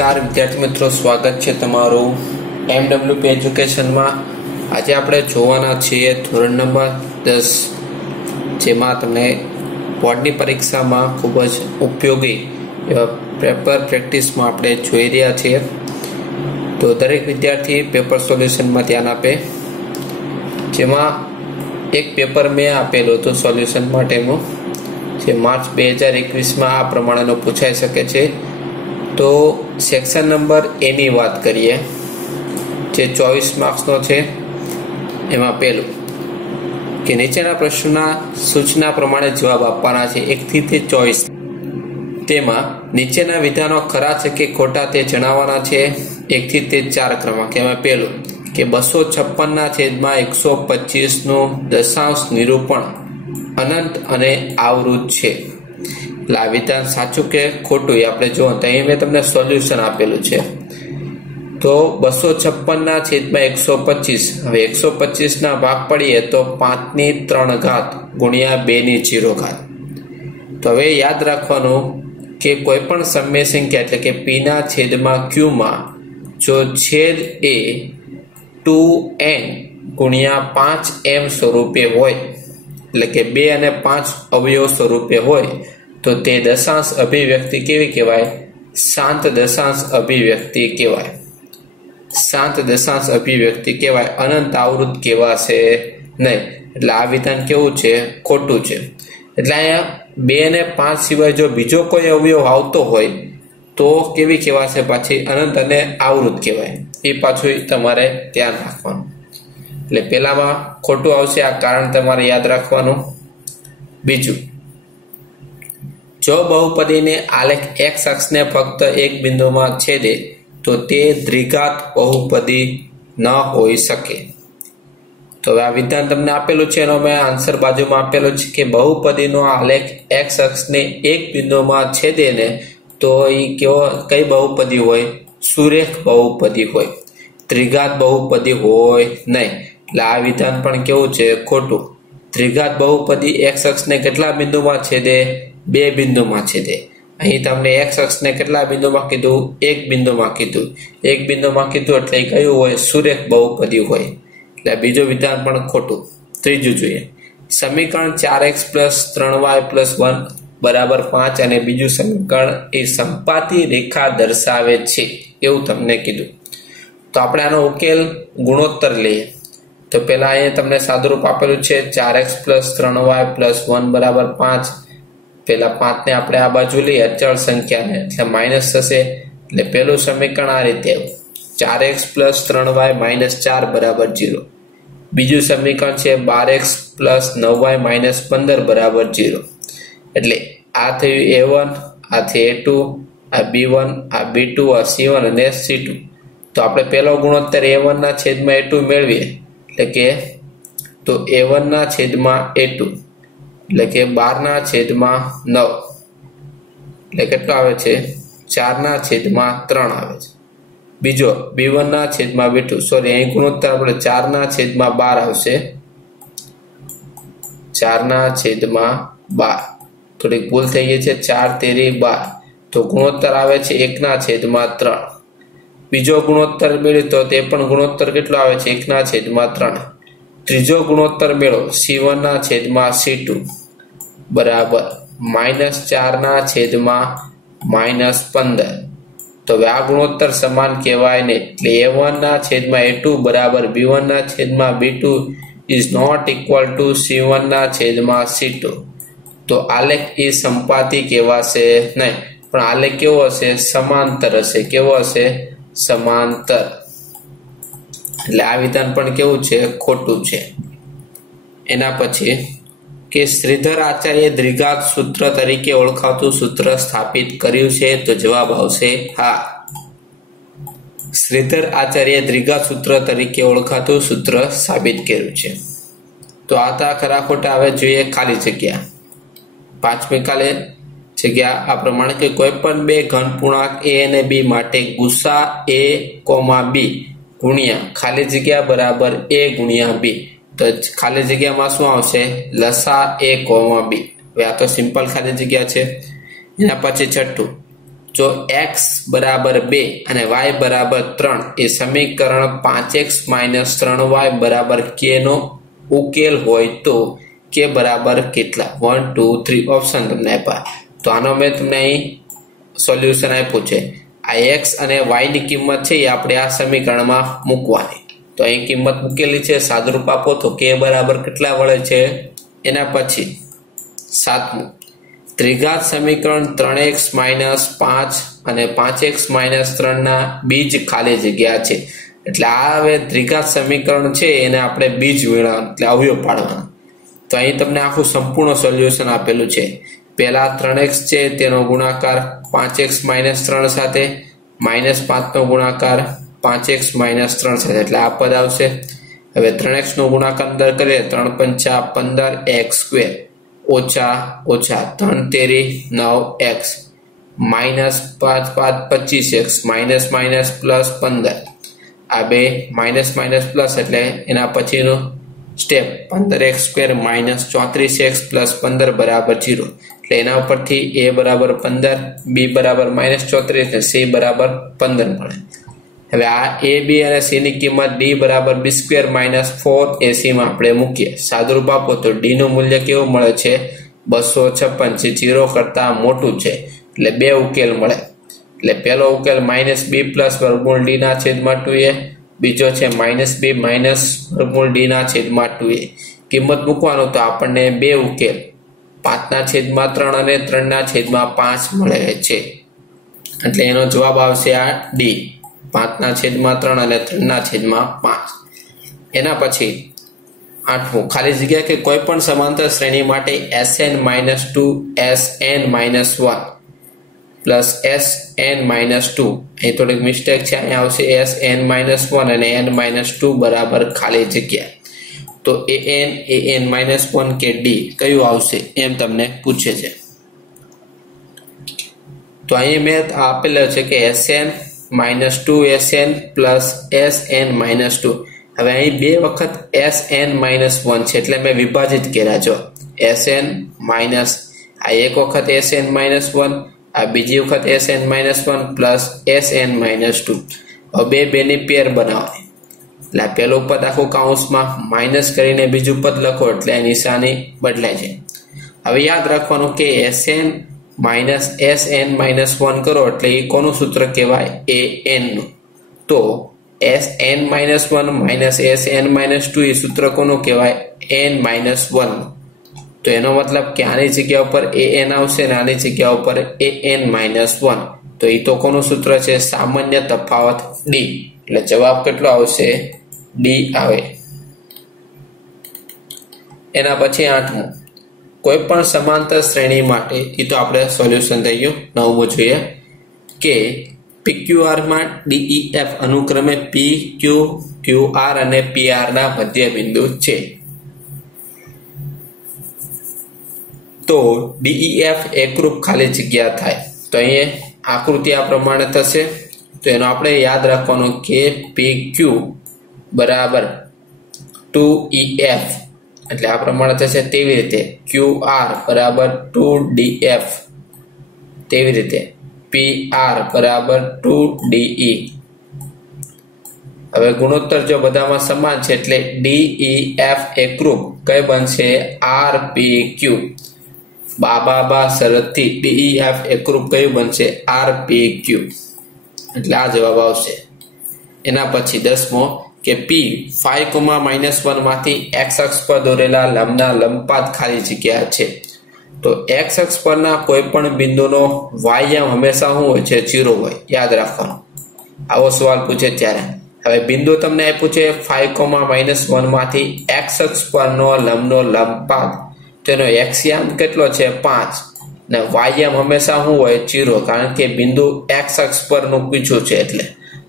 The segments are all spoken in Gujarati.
નમસ્કાર વિદ્યાર્થી મિત્રો, સ્વાગત છે તમારું MWP એજ્યુકેશનમાં। આજે આપણે જોવાના છીએ ધોરણ નંબર 10, જેમાં તમને બોર્ડની પરીક્ષામાં ખૂબ જ ઉપયોગી એવા પેપર પ્રેક્ટિસમાં આપણે જોઈ રહ્યા છીએ। તો દરેક વિદ્યાર્થી પેપર સોલ્યુશનમાં ધ્યાન આપે, જેમાં એક પેપર મેં આપેલું હતું સોલ્યુશન માટેનું, જે માર્ચ 2021માં આ પ્રમાણેનો પૂછાઈ શકે છે। તો સેક્શન નંબર એ ની વાત કરીએ, જે 24 માર્ક્સનો છે। એમાં પહેલું કે નીચેના પ્રશ્નના સૂચના પ્રમાણે જવાબ આપવાના છે 1 થી 24। તેમાં નીચેના વિધાનો ખરા છે કે ખોટા તે જણાવવાના છે 1 થી 4 ક્રમાંક। એમાં પહેલું કે 256/125 નું દશાંશ નિરૂપણ અનંત અને આવૃત છે। એટલે આ વિધાન સાચું કે ખોટું એ આપણે જોવાનું, તો અહીં મેં તમને સોલ્યુશન આપેલું છે। તો 256/125, હવે 125 ના ભાગ પડીએ તો 5³ ગુણ્યા 2/0। તો હવે યાદ રાખવાનું કે કોઈ પણ સમય સંખ્યા એટલે કે p ના છેદમાં q માં જો છેદ એ 2n ગુણ્યા 5m સ્વરૂપે હોય, એટલે કે 2 અને 5 અવયવ સ્વરૂપે હોય, તો તે દશાંશ અભિવ્યક્તિ કેવી કહેવાય? શાંત દશાંશ અભિવ્યક્તિ કહેવાય। શાંત દશાંશ અભિવ્યક્તિ કહેવાય, અનંત આવૃત કહેવાશે નહીં। એટલે આ વિધાન કેવું છે? ખોટું છે। એટલે અહીંયા 2 અને 5 સિવાય જો બીજો કોઈ અવયવ આવતો હોય તો કેવી કહેવાશે? પાછી અનંત અને આવૃત કહેવાય। એ પાછું તમારે ધ્યાન રાખવાનું। એટલે પહેલામાં ખોટું આવશે, આ કારણ તમારે યાદ રાખવાનું। બીજું, જો બહુપદીને આલેખ x અક્ષને ફક્ત એક બિંદુમાં છેદે તો તે દ્વિઘાત બહુપદી ન હોઈ શકે। તો આ વિધાન તમને આપેલું છે, એનો મેં આન્સર બાજુમાં આપેલો છે કે બહુપદીનો આલેખ x અક્ષને એક બિંદુમાં છેદે ને તો એ કઈ બહુપદી હોય? સુરેખ બહુપદી હોય, દ્વિઘાત બહુપદી હોય નહીં। એટલે આ વિધાન પણ કેવું છે? ખોટું। દ્વિઘાત બહુપદી x અક્ષને કેટલા બિંદુમાં છેદે? 2 બિંદુમાં છેદે। અહીં તમને x અક્ષને કેટલા બિંદુમાં કીધું? 1 બિંદુમાં કીધું। 1 બિંદુમાં કીધું એટલે કયું હોય? સુરેખ બહુપદી હોય। એટલે બીજું વિધાન પણ ખોટું। ત્રીજું જોઈએ, સમીકરણ 4x + 3y + 1 = 5 અને બીજું સમીકરણ એ સંપાતી રેખા દર્શાવે છે એવું તમને કીધું। તો આપણે આનો ઉકેલ ગુણોત્તર લઈએ। તો પહેલા અહીંયા તમને સાદુરૂપ આપેલું છે 4x + 3y + 1 = 5। પેલા 5 ને આપણે આ બાજુ લઈએ અચળ સંખ્યાને, એટલે માઇનસ થશે। એટલે પેલું સમીકરણ આ રીતે 4x + 3y - 4 = 0। બીજું સમીકરણ છે 12x + 9y - 15 = 0। એટલે આ થયું a1, આ થયું a2, આ b1, આ b2, આ c1 અને c2। તો આપણે પહેલો ગુણોત્તર a1 ના છેદમાં a2 મેળવીએ, એટલે કે તો a1 ના છેદમાં a2 એટલે કે 12 ના છેદમાં 9, એટલે કેટલો આવે છે? 4 ના છેદમાં 3 આવે છે। બીજો b1 ના છેદમાં b2, સોરી અહીં ગુણોત્તર આપણે 4 ના છેદમાં 12 આવશે, 4 ના છેદમાં 12, થોડીક ભૂલ થઈ ગઈ છે, 4 તેરી 12, તો ગુણોત્તર આવે છે 1 ના છેદમાં 3। બીજો ગુણોત્તર મેળવી તો તે પણ ગુણોત્તર કેટલો આવે છે? 1 ના છેદમાં 3। ત્રીજો ગુણોત્તર મેળવો c1 ના છેદમાં c2 બરાબર -4 ના છેદમાં -15। તો હવે આ ગુણોત્તર સમાન કહેવાય ને, એટલે a1 ના છેદમાં a2 બરાબર b1 ના છેદમાં b2 is not equal to c1 ના છેદમાં c2। તો આલેખ એ સંપાતી કહેવાશે નહીં, પણ આલેખ કેવો હશે? સમાંતર હશે। કેવો હશે? સમાંતર। એટલે આ વિધાન પણ કેવું છે? ખોટું છે। એના પછી કે શ્રીધર આચાર્ય દ્વિઘાત સૂત્ર તરીકે ઓળખાતું સૂત્ર સ્થાપિત કર્યું છે, તો જવાબ આવશે હા। શ્રીધર આચાર્ય દ્વિઘાત સૂત્ર તરીકે ઓળખાતું સૂત્ર સાબિત કર્યું છે। તો આ તા ખરા ખોટા। હવે જોઈએ ખાલી જગ્યા। 5મી ખાલી જગ્યા આ પ્રમાણે કે કોઈ પણ બે ઘનપૂર્ણાંક a અને b માટે ગુસા a, b ગુણ્યા ખાલી જગ્યા બરાબર a ગુણ્યા b। તો ખાલી જગ્યામાં શું આવશે? લસા a, b। હવે આ તો સિમ્પલ ખાલી જગ્યા છે। એના પછી છઠ્ઠું જો x બરાબર 2 અને y બરાબર 3 એ સમીકરણ 5x - 3y બરાબર k નો ઉકેલ હોય તો k બરાબર કેટલા? 1 2 3 ઓપ્શન તમને આપ્યા. તો આનો મેં તમને અહીં સોલ્યુશન આપ્યું છે. આ x અને y ની કિંમત છે એ આપણે આ સમીકરણમાં મૂકવાની. તો અહીં કિંમત મૂકેલી છે, સાદુરૂપ આપો તો k બરાબર કેટલા મળે છે? એના પછી સાતમું, ત્રિઘાત સમીકરણ 3x - 5 અને 5x - 3 ના બીજ ખાલી જગ્યા છે. એટલે આ હવે ત્રિઘાત સમીકરણ છે એને આપણે બીજ મેળવવાનું, એટલે અવયવ પાડવાના. તો અહીં તમને આખું સંપૂર્ણ સોલ્યુશન આપેલું છે. પહેલા 3x છે તેનો ગુણાકાર 5x - 3 સાથે, -5 નો ગુણાકાર 5x - 3 સાથે, એટલે આ પદ આવશે. હવે 3x નો ગુણાકાર અંદર કરીએ, 3 પંચા 15x² ઓછા 3 તેરી 9x, -5 5 25x, પ્લસ 15. આ બે માઇનસ પ્લસ એટલે એના પછીનો સ્ટેપ 15x² - 34x પ્લસ 15 બરાબર 0. એટલે એના ઉપરથી a બરાબર 15, b બરાબર -34 અને c બરાબર 15 મળે. હવે આ a b અને c ની કિંમત d બરાબર b² - 4ac માં આપણે મૂકીએ. સાદુરૂપ આપો તો d નું મૂલ્ય કેવું મળે છે? 256, જે 0 કરતા મોટું છે. એટલે બે ઉકેલ મળે. એટલે પહેલો ઉકેલ -b પ્લસ વર્ગમૂળ d ના છેદમાં 2a, બીજો છે -b માઇનસ વર્ગમૂળ d ના છેદમાં 2a. કિંમત મૂકવાનું તો આપણને બે ઉકેલ 5/3 અને 3/5 મળે છે. એટલે એનો જવાબ આવશે આ d, 5/3 અને 3/5. એના પછી આઠમું, ખાલી જગ્યા કે કોઈ પણ સમાંતર શ્રેણી માટે Sn - 2 Sn - 1 પ્લસ Sn - 2, અહીં થોડીક મિસ્ટેક છે, અહીં આવશે Sn - 1 અને n - 2 બરાબર ખાલી જગ્યા. તો an - 1 કે d કયું આવશે એમ તમને પૂછે છે. તો અહીં મેં આપેલો છે કે Sn - 2 Sn પ્લસ Sn - 2. હવે અહીં બે વખત Sn - 1 છે એટલે મેં વિભાજિત કર્યા. જો Sn માઇનસ આ એક વખત Sn - 1, આ બીજી વખત Sn - 1 પ્લસ Sn - 2. હવે બેની પેર બનાવવાની. એટલે પેલું પદ આખું કૌંસમાં માઇનસ કરીને બીજું પદ લખો એટલે નિશાની બદલાય છે. હવે યાદ રાખવાનું કે Sn માઇનસ Sn - 1 કરો એટલે એ કોનું સૂત્ર કહેવાય? an નું. તો Sn - 1 માઇનસ Sn - 2 એ સૂત્ર કોનું કહેવાય? n - 1. તો એનો મતલબ કે આની જગ્યા ઉપર an આવશે ને આની જગ્યા ઉપર an - 1. તો એ તો કોનું સૂત્ર છે? સામાન્ય તફાવત d. એટલે જવાબ કેટલો આવશે? d આવે. એના પછી આઠમું, કોઈ પણ સમાંતર શ્રેણી માટે, એ તો આપણે સોલ્યુશન થઈ ગયું. નવમું જોઈએ કે PQR માં DEF અનુક્રમે PQ, QR અને PR ના મધ્ય બિંદુ છે. તો DEF એકરૂપ ખાલી જગ્યા થાય. તો અહીંયા આકૃતિ આ પ્રમાણે થશે. તો એનો આપણે યાદ રાખવાનું કે PQ બરાબર 2EF એટલે આ પ્રમાણે થશે. તેવી રીતે QR બરાબર 2DF, તેવી રીતે PR બરાબર 2DE. હવે ગુણોત્તર જો બધામાં સમાન છે એટલે DEF એકરૂપ કઈ બનશે? RPQ. બા શરતથી DEF એકરૂપ કયું બનશે? RPQ. એટલે આ જવાબ આવશે. એના પછી 10મો કે P 5, માંથી x અક્ષ પર દોરેલા લંબના લંબપાત ખાલી જગ્યા છે. તો x અક્ષ પરના કોઈ પણ બિંદુનો y હંમેશા શું હોય છે? 0 હોય. યાદ રાખવાનું આવો સવાલ પૂછે ત્યારે. હવે બિંદુ તમને આપ્યું છે 5, માંથી x અક્ષ પરનો લંબનો લંબપાત, તેનો x યામ કેટલો છે? 5 ને y યામ હંમેશા શું હોય? 0, કારણ કે બિંદુ x અક્ષ પરનું પૂછ્યું છે એટલે.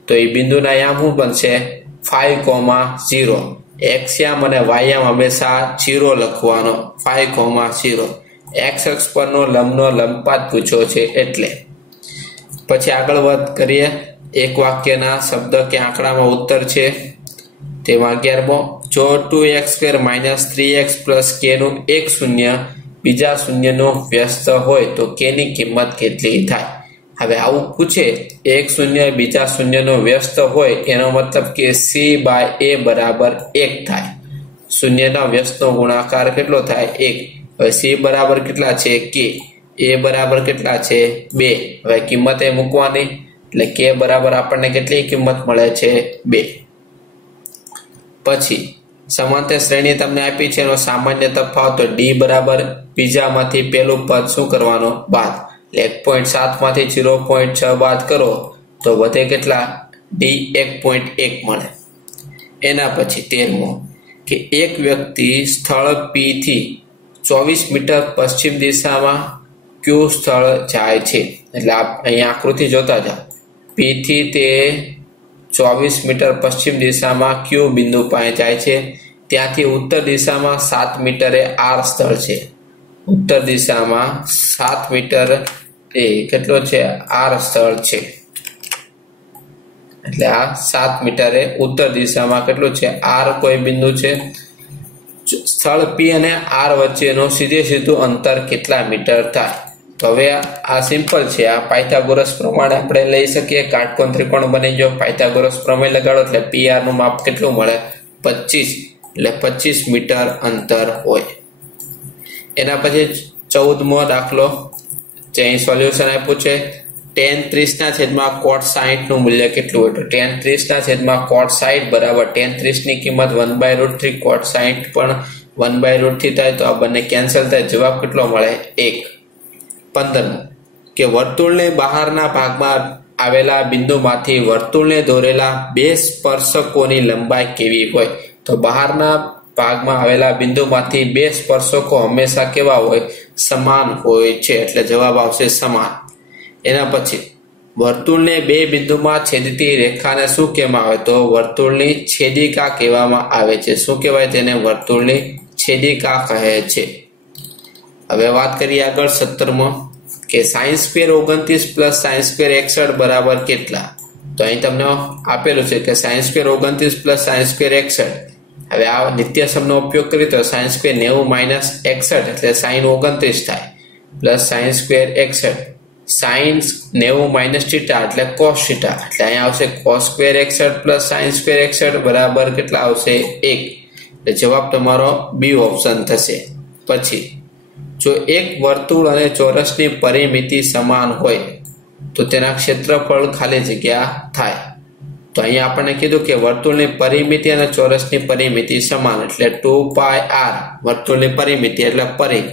તો એ બિંદુના યામ શું બનશે? 5, 0. x યામ અને y યામ હંમેશા 0 લખવાનો. 5, 0. x અક્ષ પરનો લંબનો લંબપાત પૂછ્યો છે એટલે. પછી આગળ વાત કરીએ. એક વાક્યના શબ્દ કે આંકડામાં ઉત્તર છે. તેમાં 11મો, જો 2x² - 3x + k નું એક શૂન્ય બીજા શૂન્યનો વ્યસ્ત હોય તો k ની કિંમત કેટલી થાય? હવે આવું પૂછે એક શૂન્ય બીજા શૂન્યનો વ્યસ્ત હોય એનો મતલબ કે C/A બરાબર 1 થાય. શૂન્યના વ્યસ્તનો ગુણાકાર કેટલો થાય? 1. હવે C બરાબર કેટલા છે? K. A બરાબર કેટલા છે? 2. હવે કિંમત એ મૂકવાની એટલે K બરાબર આપણને કેટલી કિંમત મળે છે? 2. પછી સમાંતર શ્રેણી તમને આપી છે એનો સામાન્ય તફાવત તો D બરાબર બીજામાંથી પહેલું પદ શું કરવાનો? બાદ. 1.7 માંથી 0.6 બાદ કરો તો વધે કેટલા? D 1.1 મળે. એના પછી 13મો કે એક વ્યક્તિ સ્થળ P થી 24 મીટર પશ્ચિમ દિશામાં Q સ્થળ જાય છે. એટલે અહીંયા આકૃતિ જોતા જાઓ. P થી તે 24 મીટર પશ્ચિમ દિશામાં Q બિંદુ પાસે જાય છે. ત્યાંથી ઉત્તર દિશામાં 7 મીટરે R સ્થળ છે. ઉત્તર દિશામાં 7 મીટર એ કેટલો છે? R સ્થળ છે. એટલે આ 7 મીટરે ઉત્તર દિશામાં કેટલું છે? R કોઈ બિંદુ છે. સ્થળ P અને R વચ્ચેનો સીધું અંતર કેટલા મીટર થાય? તો હવે આ સિમ્પલ છે. આ પાયથાગોરસ પ્રમાણે આપણે લઈ શકીએ. કાટકોણ ત્રિકોણ બની ગયો. પાયથાગોરસ પ્રમેય લગાડો એટલે PR નું માપ કેટલું મળે? 25. એટલે 25 મીટર અંતર હોય. એના પછી 14મો દાખલો જે અહીં સોલ્યુશન આપ્યું છે. tan 30 cot 60 નું મૂલ્ય કેટલું હોય? તો tan 30 cot 60 બરાબર tan 30 ની કિંમત 1/√3 cot 60 પણ 1/√3 થાય તો આ બંને કેન્સલ થાય. જવાબ કેટલો મળે? 1. 15મો કે વર્તુળને બહારના ભાગમાં આવેલા બિંદુમાંથી વર્તુળને દોરેલા બે સ્પર્શકોની લંબાઈ કેવી હોય? તો બહારના ભાગમાં આવેલા બિંદુમાંથી બે સ્પર્શકો હંમેશા કેવા હોય? સમાન હોય છે. એટલે જવાબ આવશે સમાન. એના પછી વર્તુળને બે બિંદુમાં છેદતી રેખાને શું કહેવામાં આવે? તો વર્તુળની છેદિકા કહેવામાં આવે છે. શું કહેવાય તેને? વર્તુળની છેદિકા કહે છે. હવે વાત કરીએ આગળ 17મો કે sin² 29 પ્લસ sin² 61 બરાબર કેટલા? તો અહીં તમને આપેલું છે કે sin² 29 પ્લસ sin² 61. હવે આ નિત્યસમનો ઉપયોગ કરીએ તો sin² 90 માઇનસ 61 એટલે sin 29 થાય plus sin² 61. sin 90 minus theta એટલે cos થીટા એટલે અહીંયા આવશે cos² 61 પ્લસ sin² 61 બરાબર કેટલા આવશે? 1. એટલે જવાબ તમારો બી ઓપ્શન થશે. પછી જો એક વર્તુળ અને ચોરસની પરિમિતિ સમાન હોય તો તેના ક્ષેત્રફળ ખાલી જગ્યા થાય. તો અહીંયા આપણને કીધું કે વર્તુળની પરિમિતિ અને ચોરસની પરિમિતિ સમાન એટલે 2πr વર્તુળની પરિમિતિ એટલે પરિઘ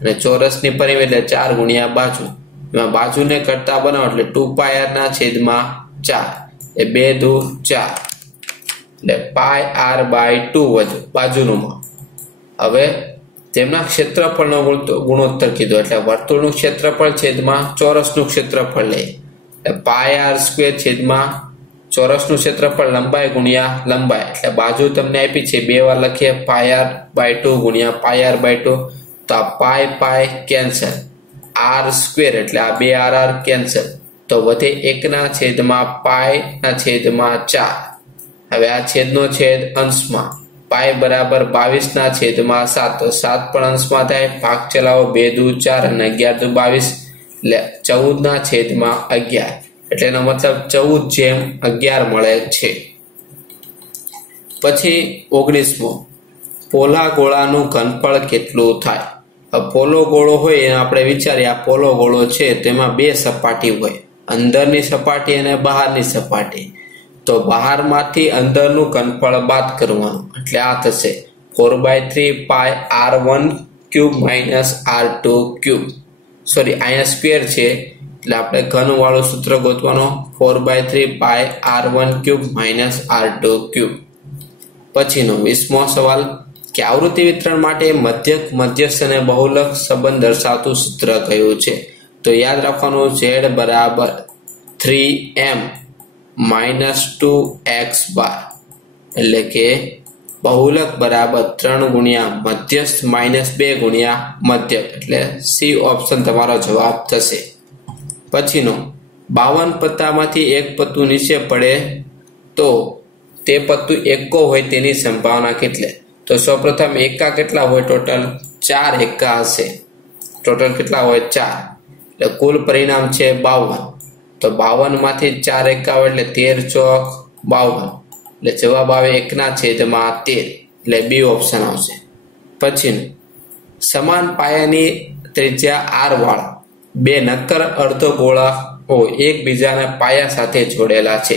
અને ચોરસની પરિમિતિ એટલે 4 ગુણ્યા બાજુ. એમાં બાજુને કરતા બનાવો એટલે 2πr ના છેદમાં 4 એ 2 દુ 4 એટલે πr/2 વધુ બાજુનું માપ. હવે તેમના ક્ષેત્રફળનો ગુણોત્તર કીધો એટલે વર્તુળનું ક્ષેત્રફળ છેદમાં ચોરસનું ક્ષેત્રફળ લે એટલે πr² છેદમાં ચોરસનું ક્ષેત્રફળ લંબાઈ ગુણ્યા લંબાઈ એટલે બાજુ તમને આપી છે 2 વાર લખીએ πr/2 ગુણ્યા πr/2 તો આ પાઈ કેન્સલ. r² એટલે આ 2 r કેન્સલ તો વધે 1 ના છેદમાં પાઈ ના છેદમાં 4. હવે આ છેદનો છેદ અંશમાં પાઈ બરાબર 22 ના છેદમાં 7 તો 7 પણ અંશમાં થાય. ભાગ ચલાવો 2 દુ 4 અને 11 દુ 22 એટલે 14 ના છેદમાં 11 એટલે એનો મતલબ 14/11 મળે છે. પછી 19મો પોલા ગોળાનું ઘનફળ કેટલું થાય? પોલો ગોળો હોય એને આપણે વિચારીએ આ પોલો ગોળો છે તેમાં બે સપાટી હોય અંદરની સપાટી અને બહારની સપાટી. તો બહારમાંથી અંદરનું ઘનફળ બાદ કરવાનું એટલે આ થશે 4/3 પાઈ r1³ માઇનસ r2³. સોરી અહીંયા સ્ક્વેર છે એટલે આપણે ઘન વાળું સૂત્ર ગોતવાનો 4/3 પાઈ r1³ માઇનસ r2³. પછીનો 20મો સવાલ કે આવૃત્તિ વિતરણ માટે મધ્યક મધ્યસ્થ અને બહુલક સંબંધ દર્શાવતું સૂત્ર કયું છે? તો યાદ રાખવાનું z બરાબર 3m માઇનસ 2x બાર એટલે કે બહુલક બરાબર 3 ગુણ્યા મધ્યસ્થ માઇનસ 2 ગુણ્યા મધ્યક એટલે સી ઓપ્શન તમારો જવાબ થશે. પછીનો 52 પત્તામાંથી એક પત્તું નીચે પડે તો તે પત્તું એકો હોય તેની સંભાવના કેટલી? તો સૌપ્રથમ એકા કેટલા હોય? ટોટલ 4 એકા હશે. ટોટલ કેટલા હોય? 4 એટલે કુલ પરિણામ છે 52. તો 52 માંથી 4 એકા એટલે 13 ચોક 52, એટલે જવાબ આવે 1/13, એટલે બી ઓપ્શન આવશે. પછીનું સમાન પાયાની ત્રિજ્યા r વાળા બે નક્કર અર્ધગોળાઓ એકબીજાના પાયા સાથે જોડેલા છે,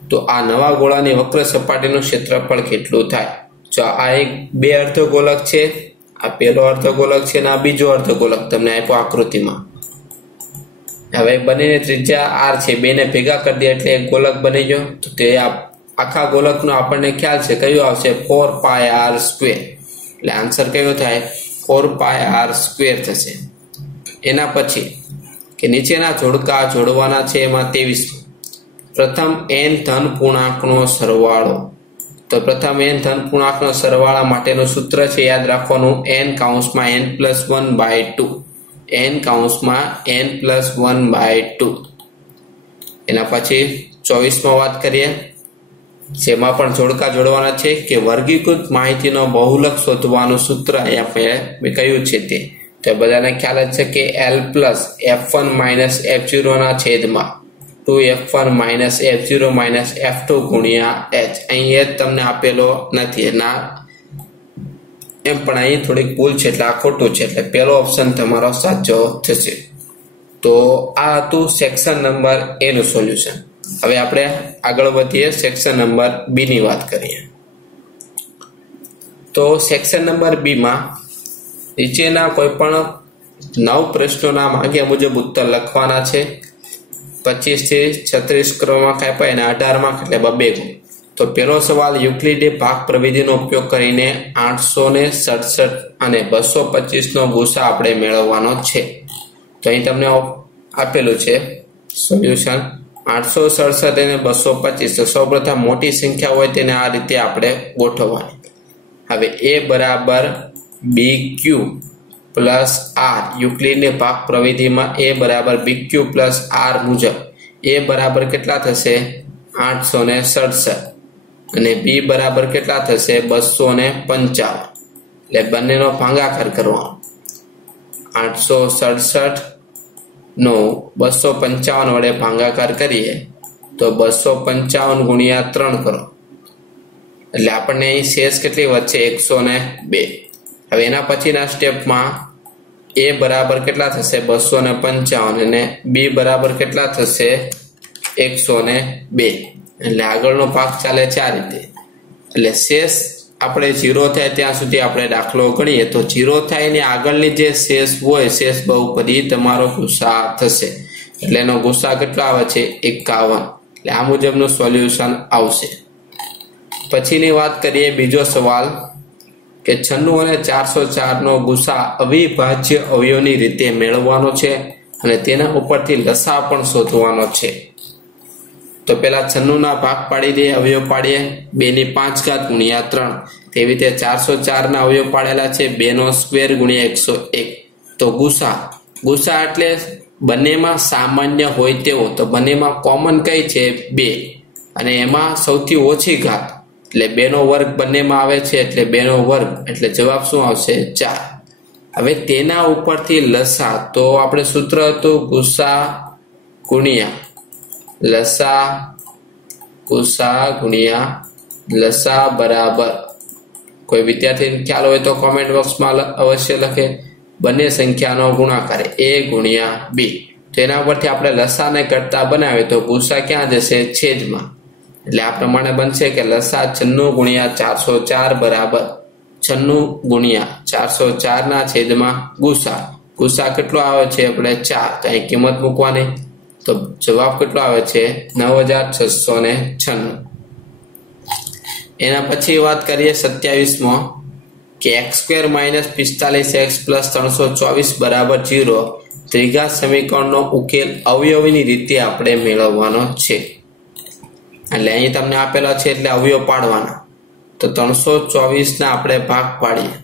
તો આ નવા ગોળાની વક્ર સપાટીનું ક્ષેત્રફળ કેટલું થાય? જો આ બે અર્ધગોલક છે, આ પહેલો અર્ધગોલક છે અને આ બીજો અર્ધગોલક તમને આપ્યો આકૃતિમાં. હવે બંનેની ત્રિજ્યા r છે, બેને ભેગા કરી દે એટલે એક ગોલક બની ગયો. તો તે આખા ગોલકનો આપણને ખ્યાલ છે કયો આવશે? 4πr². એટલે આન્સર કયો થાય? 4πr² થશે. એના પછી કે નીચેના જોડકા જોડવાના છે, એમાં 23 પ્રથમ n ધન પૂર્ણાંકનો સરવાળો. તો પ્રથમ n ધન પૂર્ણાંકનો સરવાળા માટેનું સૂત્ર છે, યાદ રાખવાનું, n(n+1/2). n(n+1/2). એના પછી 24માં વાત કરીએ, જેમાં પણ જોડકા જોડવાના છે કે વર્ગીકૃત માહિતીનો બહુલક શોધવાનું સૂત્ર અહીંયા મેં કહ્યું છે તે. તો બધાને ખ્યાલ જ છે કે L+F1 - F0 ના છેદમાં 2F1 - F0 - F2 ગુણ્યા h. અહીં h તમને આપેલો નથી ના, એમ પણ અહીં થોડીક ભૂલ છે એટલે આ ખોટું છે, એટલે પહેલો ઓપ્શન તમારો સાચો થશે. તો આ હતું સેક્શન નંબર A નું સોલ્યુશન. હવે આપણે આગળ વધીએ, સેક્શન નંબર B ની વાત કરીએ. તો સેક્શન નંબર B માં નીચેના કોઈ પણ 9 પ્રશ્નોના માંગ્યા મુજબ ઉત્તર લખવાના છે. 25 થી 36 ક્રમમાં કાપ્યા અને 18 માં એટલે 2 ગુણ. તો પહેલો સવાલ, યુક્લિડે ભાગ પ્રવિધિનો ઉપયોગ કરીને 867 અને 225 નો ગુસા આપણે મેળવવાનો છે. તો અહીં તમને આપેલું છે સોલ્યુશન 867 અને 225. તો સૌપ્રથમ મોટી સંખ્યા હોય તેને આ રીતે આપણે ગોઠવવાની. હવે a બરાબર bq પ્લસ r, યુક્લિડની ભાગ પ્રવિધિમાં a બરાબર bq પ્લસ r મુજબ a બરાબર કેટલા થશે? 867 અને b બરાબર કેટલા થશે? 255. એટલે બંનેનો ભાગાકાર કરવાનો. 867 નો 255 વડે ભાગાકાર કરીએ તો 255 ગુણ્યા 3 કરો, એટલે આપણને અહીં શેષ કેટલી વધશે? 102. હવે એના પછીના સ્ટેપમાં a બરાબર કેટલા થશે? 255 અને b બરાબર કેટલા થશે? 102. એટલે આગળનો ભાગ ચાલે છે આ રીતે. એટલે શેષ આપણે 0 થાય ત્યાં સુધી આપણે દાખલો ગણીએ તો 0 થાય ને આગળની જે શેષ હોય, શેષ બહુપદી તમારો ગુસા થશે. એટલે એનો ગુસા કેટલો આવે છે? 51. એટલે આ મુજબનું સોલ્યુશન આવશે. પછીની વાત કરીએ, બીજો સવાલ કે 96 અને 404 નો ગુસા અવિભાજ્ય અવયવની રીતે મેળવવાનો છે અને તેના ઉપરથી લસા પણ શોધવાનો છે. તો પેલા 96 ના ભાગ પાડી દઈએ, અવયવ પાડીએ. 2/5 ગુણ્યા 3. તેવી રીતે 404 ના અવયવ પાડેલા છે 2² ગુણ્યા 101. તો ગુસા એટલે બંનેમાં સામાન્ય હોય તેવો. તો બંનેમાં કોમન કઈ છે? 2, અને એમાં સૌથી ઓછી ઘાત એટલે 2 નો વર્ગ બંનેમાં આવે છે, એટલે 2 નો વર્ગ, એટલે જવાબ શું આવશે? 4. હવે તેના ઉપરથી લસા, તો આપણે સૂત્ર હતું ગુસા ગુણ્યા લસા બરાબર, કોઈ વિદ્યાર્થીને ખ્યાલ હોય તો કોમેન્ટ બોક્સમાં અવશ્ય લખે, બંને સંખ્યાનો ગુણાકાર a ગુણ્યા b. તો એના ઉપરથી આપણે લસાને કરતા બનાવીએ તો ગુસા ક્યાં જશે? છેદમાં. એટલે આ પ્રમાણે બનશે કે લસા 96 ગુણ્યા 404 બરાબર 96 ગુણ્યા 404 ના છેદમાં ગુસા કેટલો આવે છે? આપણે 4. તો અહીં કિંમત મૂકવાની, તો જવાબ કેટલો આવે છે? 9696. એના પછી વાત કરીએ 27માં કે x² - 45x + 324 બરાબર 0 ત્રિઘાત સમીકરણનો ઉકેલ અવયવીની રીતે આપણે મેળવવાનો છે. એટલે અહીં તમને આપેલા છે એટલે અવયવ પાડવાના. તો 324 ના આપણે ભાગ પાડીએ.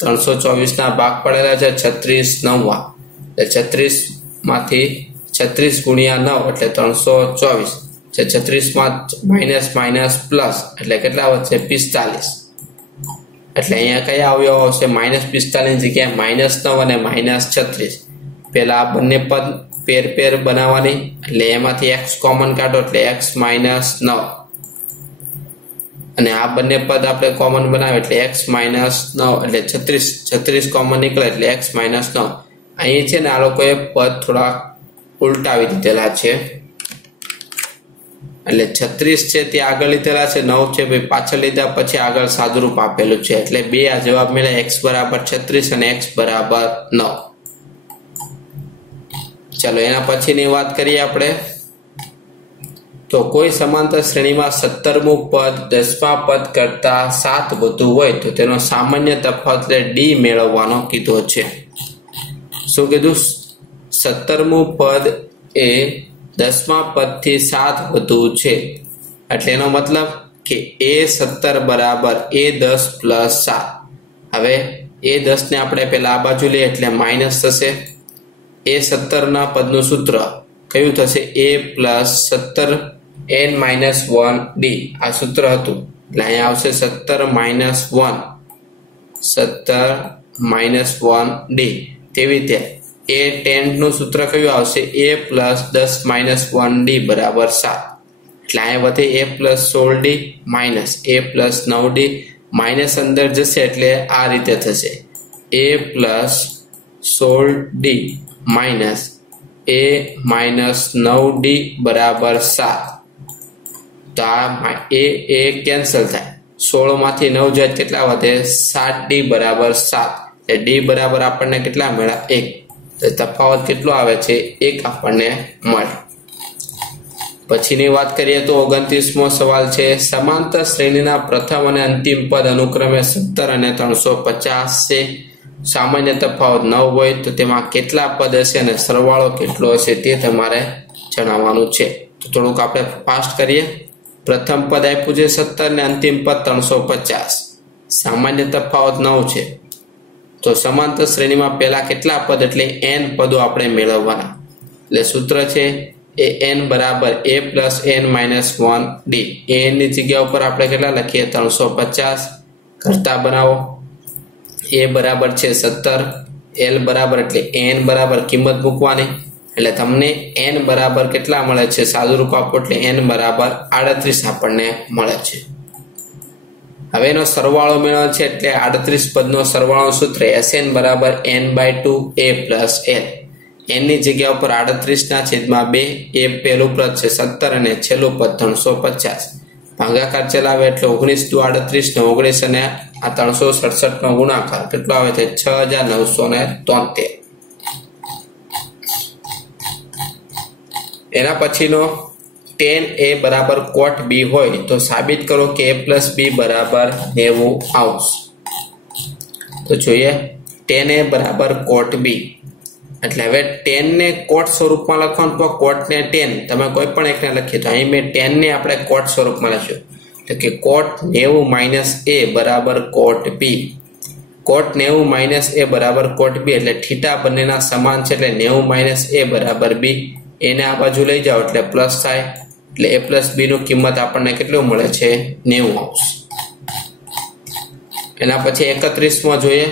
324 ના ભાગ પડેલા છે 36 9. એટલે 36 માંથી 36 ગુણ્યા 9 એટલે 324. 36 માં માઇનસ પ્લસ એટલે કેટલા વધશે? 45. એટલે અહીંયા કયા અવયવ આવશે? -45 જગ્યાએ -9 અને -36. પેલા આ બંને પદ પેર બનાવવાની, એટલે એમાંથી x કોમન કાઢો એટલે x માઇનસ 9 અને આ બંને પદ આપણે કોમન બનાવે એટલે x માઇનસ 9 એટલે 36 કોમન નીકળે એટલે x માઇનસ 9. અહીં છે ને આ લોકોએ પદ થોડા ઉલટાવી દીધેલા છે એટલે 36 છે તે આગળ લીધેલા છે, 9 છે ભાઈ પાછળ લીધા, પછી આગળ સાદુરૂપ આપેલું છે એટલે 2 આ જવાબ મળ્યા, x બરાબર 36 અને x બરાબર 9. ચાલો એના પછીની વાત કરીએ આપણે. તો કોઈ સમાંતર શ્રેણીમાં 17મું પદ 10મા પદ કરતા 7 વધુ હોય તો તેનો સામાન્ય તફાવત d મેળવવાનો કીધો છે. શું કીધું? 17મું પદ એ 10મા પદથી 7 વધુ છે એટલે એનો મતલબ કે a17 બરાબર a10 પ્લસ 7. હવે a10 ને આપણે પહેલા આ બાજુ લઈએ એટલે માઇનસ થશે. a17 ના પદનું સૂત્ર કયું થશે? a plus 17 n minus 1 d આ સૂત્ર હતું એટલે અહીંયા આવશે 17 માઇનસ 1 d. તેવી રીતે a10 નું સૂત્ર કયું આવશે? a પ્લસ 10 માઇનસ 1 d બરાબર 7 એટલે અહીંયા વધે a plus 16 d minus a plus 9 d minus અંદર જશે એટલે આ રીતે થશે a plus 16 d minus a minus 9 d બરાબર 7. તો આ એ કેન્સલ થાય, 16 માંથી 9 જાય કેટલા વધે? 7d બરાબર 7 એટલે d બરાબર આપણને કેટલા મળ્યા? 1. તો તફાવત કેટલો આવે છે? 1 આપણને મળે. પછીની વાત કરીએ તો 29મો સવાલ છે. સમાંતર શ્રેણીના પ્રથમ અને અંતિમ પદ અનુક્રમે 17 અને 350 છે. સામાન્ય તફાવત 9 હોય તો તેમાં કેટલા પદ હશે અને સરવાળો કેટલો હશે તે તમારે જણાવવાનું છે. તો થોડુંક આપણે ફાસ્ટ કરીએ. પ્રથમ પદ આપ્યું છે 17 ને અંતિમ પદ 350. સામાન્ય તફાવત 9 છે તો સમાંતર શ્રેણીમાં પહેલા કેટલા પદ એટલે n પદો આપણે મેળવવાના. એટલે સૂત્ર છે એ n બરાબર a plus n minus 1 d. n ની જગ્યા ઉપર આપણે કેટલા લખીએ? 350. કરતા બનાવો. a બરાબર છે 17, l બરાબર એટલે n બરાબર કિંમત મૂકવાની એટલે તમને n બરાબર કેટલા મળે છે? સાદુરૂપ આપો એટલે n બરાબર 38 આપણને મળે છે. હવે એનો સરવાળો મેળવ્યો છે એટલે 38 પદનો સરવાળો સૂત્ર Sn બરાબર n/2 a plus l. n ની જગ્યા ઉપર 38 ના છેદમાં 2, એ પહેલું પદ છે 17 અને છેલ્લું પદ 350. ભાગાકાર ચલાવે એટલે 19 દુ 38 ને 19 અને આ 367 નો ગુણાકાર કેટલો આવે છે? 6973. એના પછીનો tan a બરાબર cot b હોય તો સાબિત કરો કે a પ્લસ b બરાબર 90°. તો જોઈએ tan a બરાબર cot b એટલે હવે tan ને cot સ્વરૂપમાં લખવાનું તો cot ને tan તમે કોઈ પણ એકને લખીએ તો અહીં મેં tan ને આપણે cot સ્વરૂપમાં લખ્યું એટલે કે cot 90 માઇનસ a બરાબર cot b. cot 90 minus a બરાબર cot b એટલે થીટા બંનેના સમાન છે એટલે 90 માઇનસ a બરાબર b. એને આ બાજુ લઈ જાઓ એટલે પ્લસ થાય એટલે a પ્લસ b નું કિંમત આપણને કેટલું મળે છે? 90°. એના પછી 31માં જોઈએ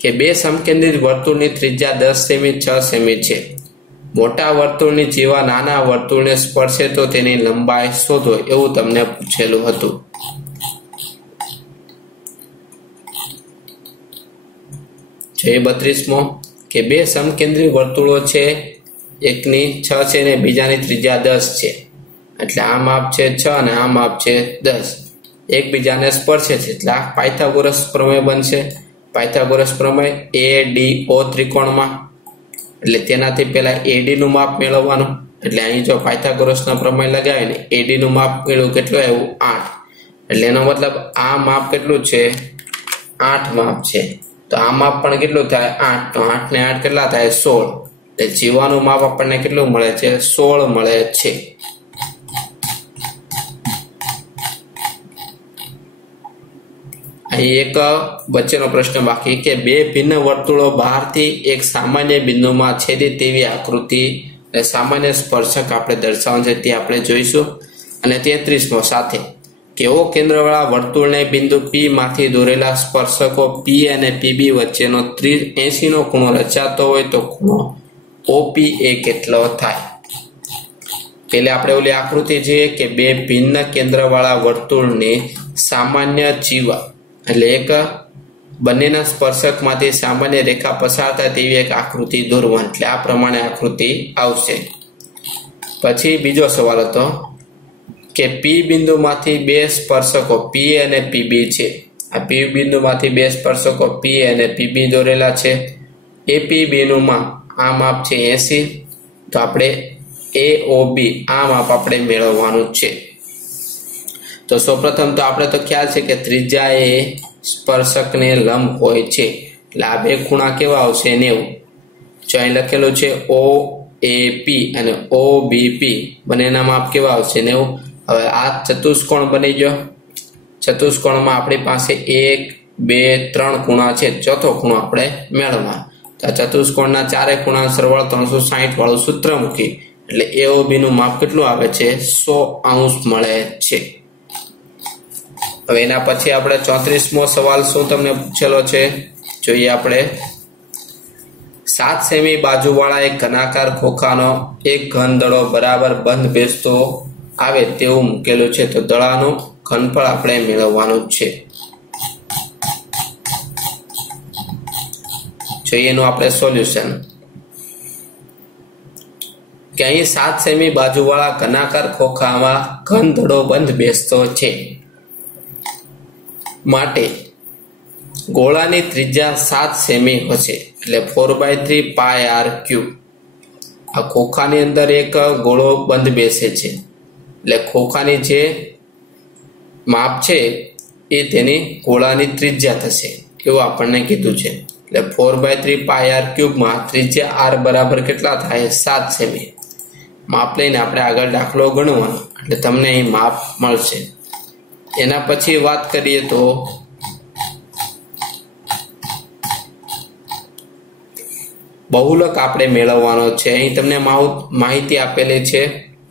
કે બે સમકેન્દ્રિત વર્તુળની ત્રિજ્યા 10 સેમી 6 સેમી છે. મોટા વર્તુળની જેવા નાના વર્તુળને સ્પર્શે તો તેની લંબાઈ શોધો એવું તમને પૂછેલું હતું. જોઈએ 32મો કે બે સમકેન્દ્રી વર્તુળો છે, એકની 6 છે અને બીજાની ત્રિજ્યા 10 છે એટલે આ માપ છે 6 અને આ માપ છે 10. એકબીજાને સ્પર્શે છે એટલે આ પાયથાગોરસ પ્રમેય બનશે. પાયથાગોરસ પ્રમેય ADO ત્રિકોણમાં એટલે તેનાથી પહેલા AD નું માપ મેળવવાનું એટલે અહીં જો પાયથાગોરસનો પ્રમેય લગાવીને AD નું માપ મેળવ્યું કેટલું આવ્યું? 8. એટલે એનો મતલબ આ માપ કેટલું છે? 8 માપ છે. તો આ માપ પણ કેટલું થાય? 8. તો 8 ને 8 કેટલા થાય? 16. એટલે જીવાનું માપ આપણને કેટલું મળે છે? 16 મળે છે. અહીં એક વચ્ચેનો પ્રશ્ન બાકી કે બે ભિન્ન વર્તુળો બહારથી એક સામાન્ય બિંદુમાં છેદે તેવી આકૃતિ સામાન્ય સ્પર્શક આપણે દર્શાવવાનું છે તે આપણે જોઈશું. અને 33મો સાથે કેવો કેન્દ્રવાળા વર્તુળને બિંદુ P માંથી દોરેલા સ્પર્શકો P અને PB વચ્ચેનો 80 નો ખૂણો રચાતો હોય તો ખૂણો ઓપી એ કેટલો થાય? પેલે આપણે ઓલી આકૃતિ જોઈએ કે બે ભિન્ન કેન્દ્રવાળા વર્તુળની સામાન્ય જીવા એટલે એક બંનેના સ્પર્શકમાંથી સામાન્ય રેખા પસાર થાય તેવી એક આકૃતિ દોરવાની, એટલે આ પ્રમાણે આકૃતિ આવશે. પછી બીજો સવાલ હતો કે પી બિંદુમાંથી બે સ્પર્શકો પી અને પીબી છે. આ પી બિંદુમાંથી બે સ્પર્શકો પી અને પીબી દોરેલા છે. એપી બિંદુમાં આ માપ છે 80, તો આપણે AOB આ માપ આપણે મેળવવાનું છે. તો સૌપ્રથમ તો આપણે તો ખ્યાલ છે કે ત્રિજ્યા એ સ્પર્શકને લંબ હોય છે, એટલે આ બે ખૂણા કેવા આવશે 90. જો અહીં લખેલું છે OAP અને OBP બંનેના માપ કેવા આવશે 90. હવે આ ચતુષ્કોણ બની ગયો. ચતુષ્કોણમાં આપણી પાસે 1 2 3 ખૂણા છે, ચોથો ખૂણો આપણે મેળવવાનો. તો ચતુષ્કોણના ચારે ખૂણા સરવાળો 360 વાળું સૂત્ર મૂકી એટલે AOB નું માપ કેટલું આવે છે 100° મળે છે. હવે એના પછી આપણે 34મો સવાલ શું તમને પૂછેલો છે જોઈએ આપણે. 7 સેમી બાજુવાળા એક ઘનાકાર ખોખાનો એક ઘન દડો બરાબર બંધ બેસતો આવે તેવું મૂકેલું છે, તો દડાનું ઘનફળ આપણે મેળવવાનું છે. જોઈએ એનું આપણે સોલ્યુશન કે અહીં 7 સેમી બાજુવાળા ઘનાકાર ખોખામાં ઘન દડો બંધ બેસતો છે, માટે ગોળાની ત્રિજ્યા 7 સેમી હશે, એટલે 4/3 પાઈ r ક્યુબ. આ ખોખાની અંદર એક ગોળો બંધ બેસે છે, એટલે ખોખાની જે માપ છે એ તેની ગોળાની ત્રિજ્યા થશે એવું આપણને કીધું છે. એટલે 4/3 પાઈ r ક્યુબમાં ત્રિજ્યા r બરાબર કેટલા થાય 7 સેમી. માપ લઈને આપણે આગળ દાખલો ગણવાનો એટલે તમને અહીં માપ મળશે. એના પછી વાત કરીએ તો બહુલક આપણે મેળવવાનો છે. અહીં તમને માહિતી આપેલી છે.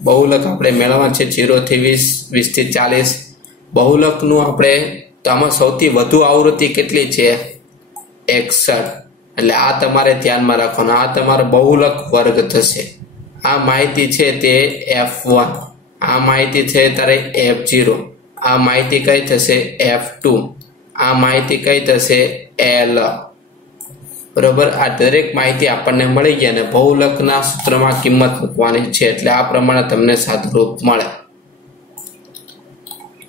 બહુલક આપણે મેળવવાનું છે 0 થી 20, 20 થી 40. બહુલકનું આપણે તો આમાં સૌથી વધુ આવૃત્તિ કેટલી છે 61, એટલે આ તમારે ધ્યાનમાં રાખવાનું. આ તમારો બહુલક વર્ગ થશે. આ માહિતી છે તે F1, આ માહિતી છે તારે F0, આ માહિતી કઈ થશે F2, આ માહિતી કઈ થશે L. બરોબર, આ દરેક માહિતી આપણને મળી ગઈ અને બહુલકના સૂત્રમાં કિંમત મૂકવાની છે, એટલે આ પ્રમાણે તમને સાદુરૂપ મળે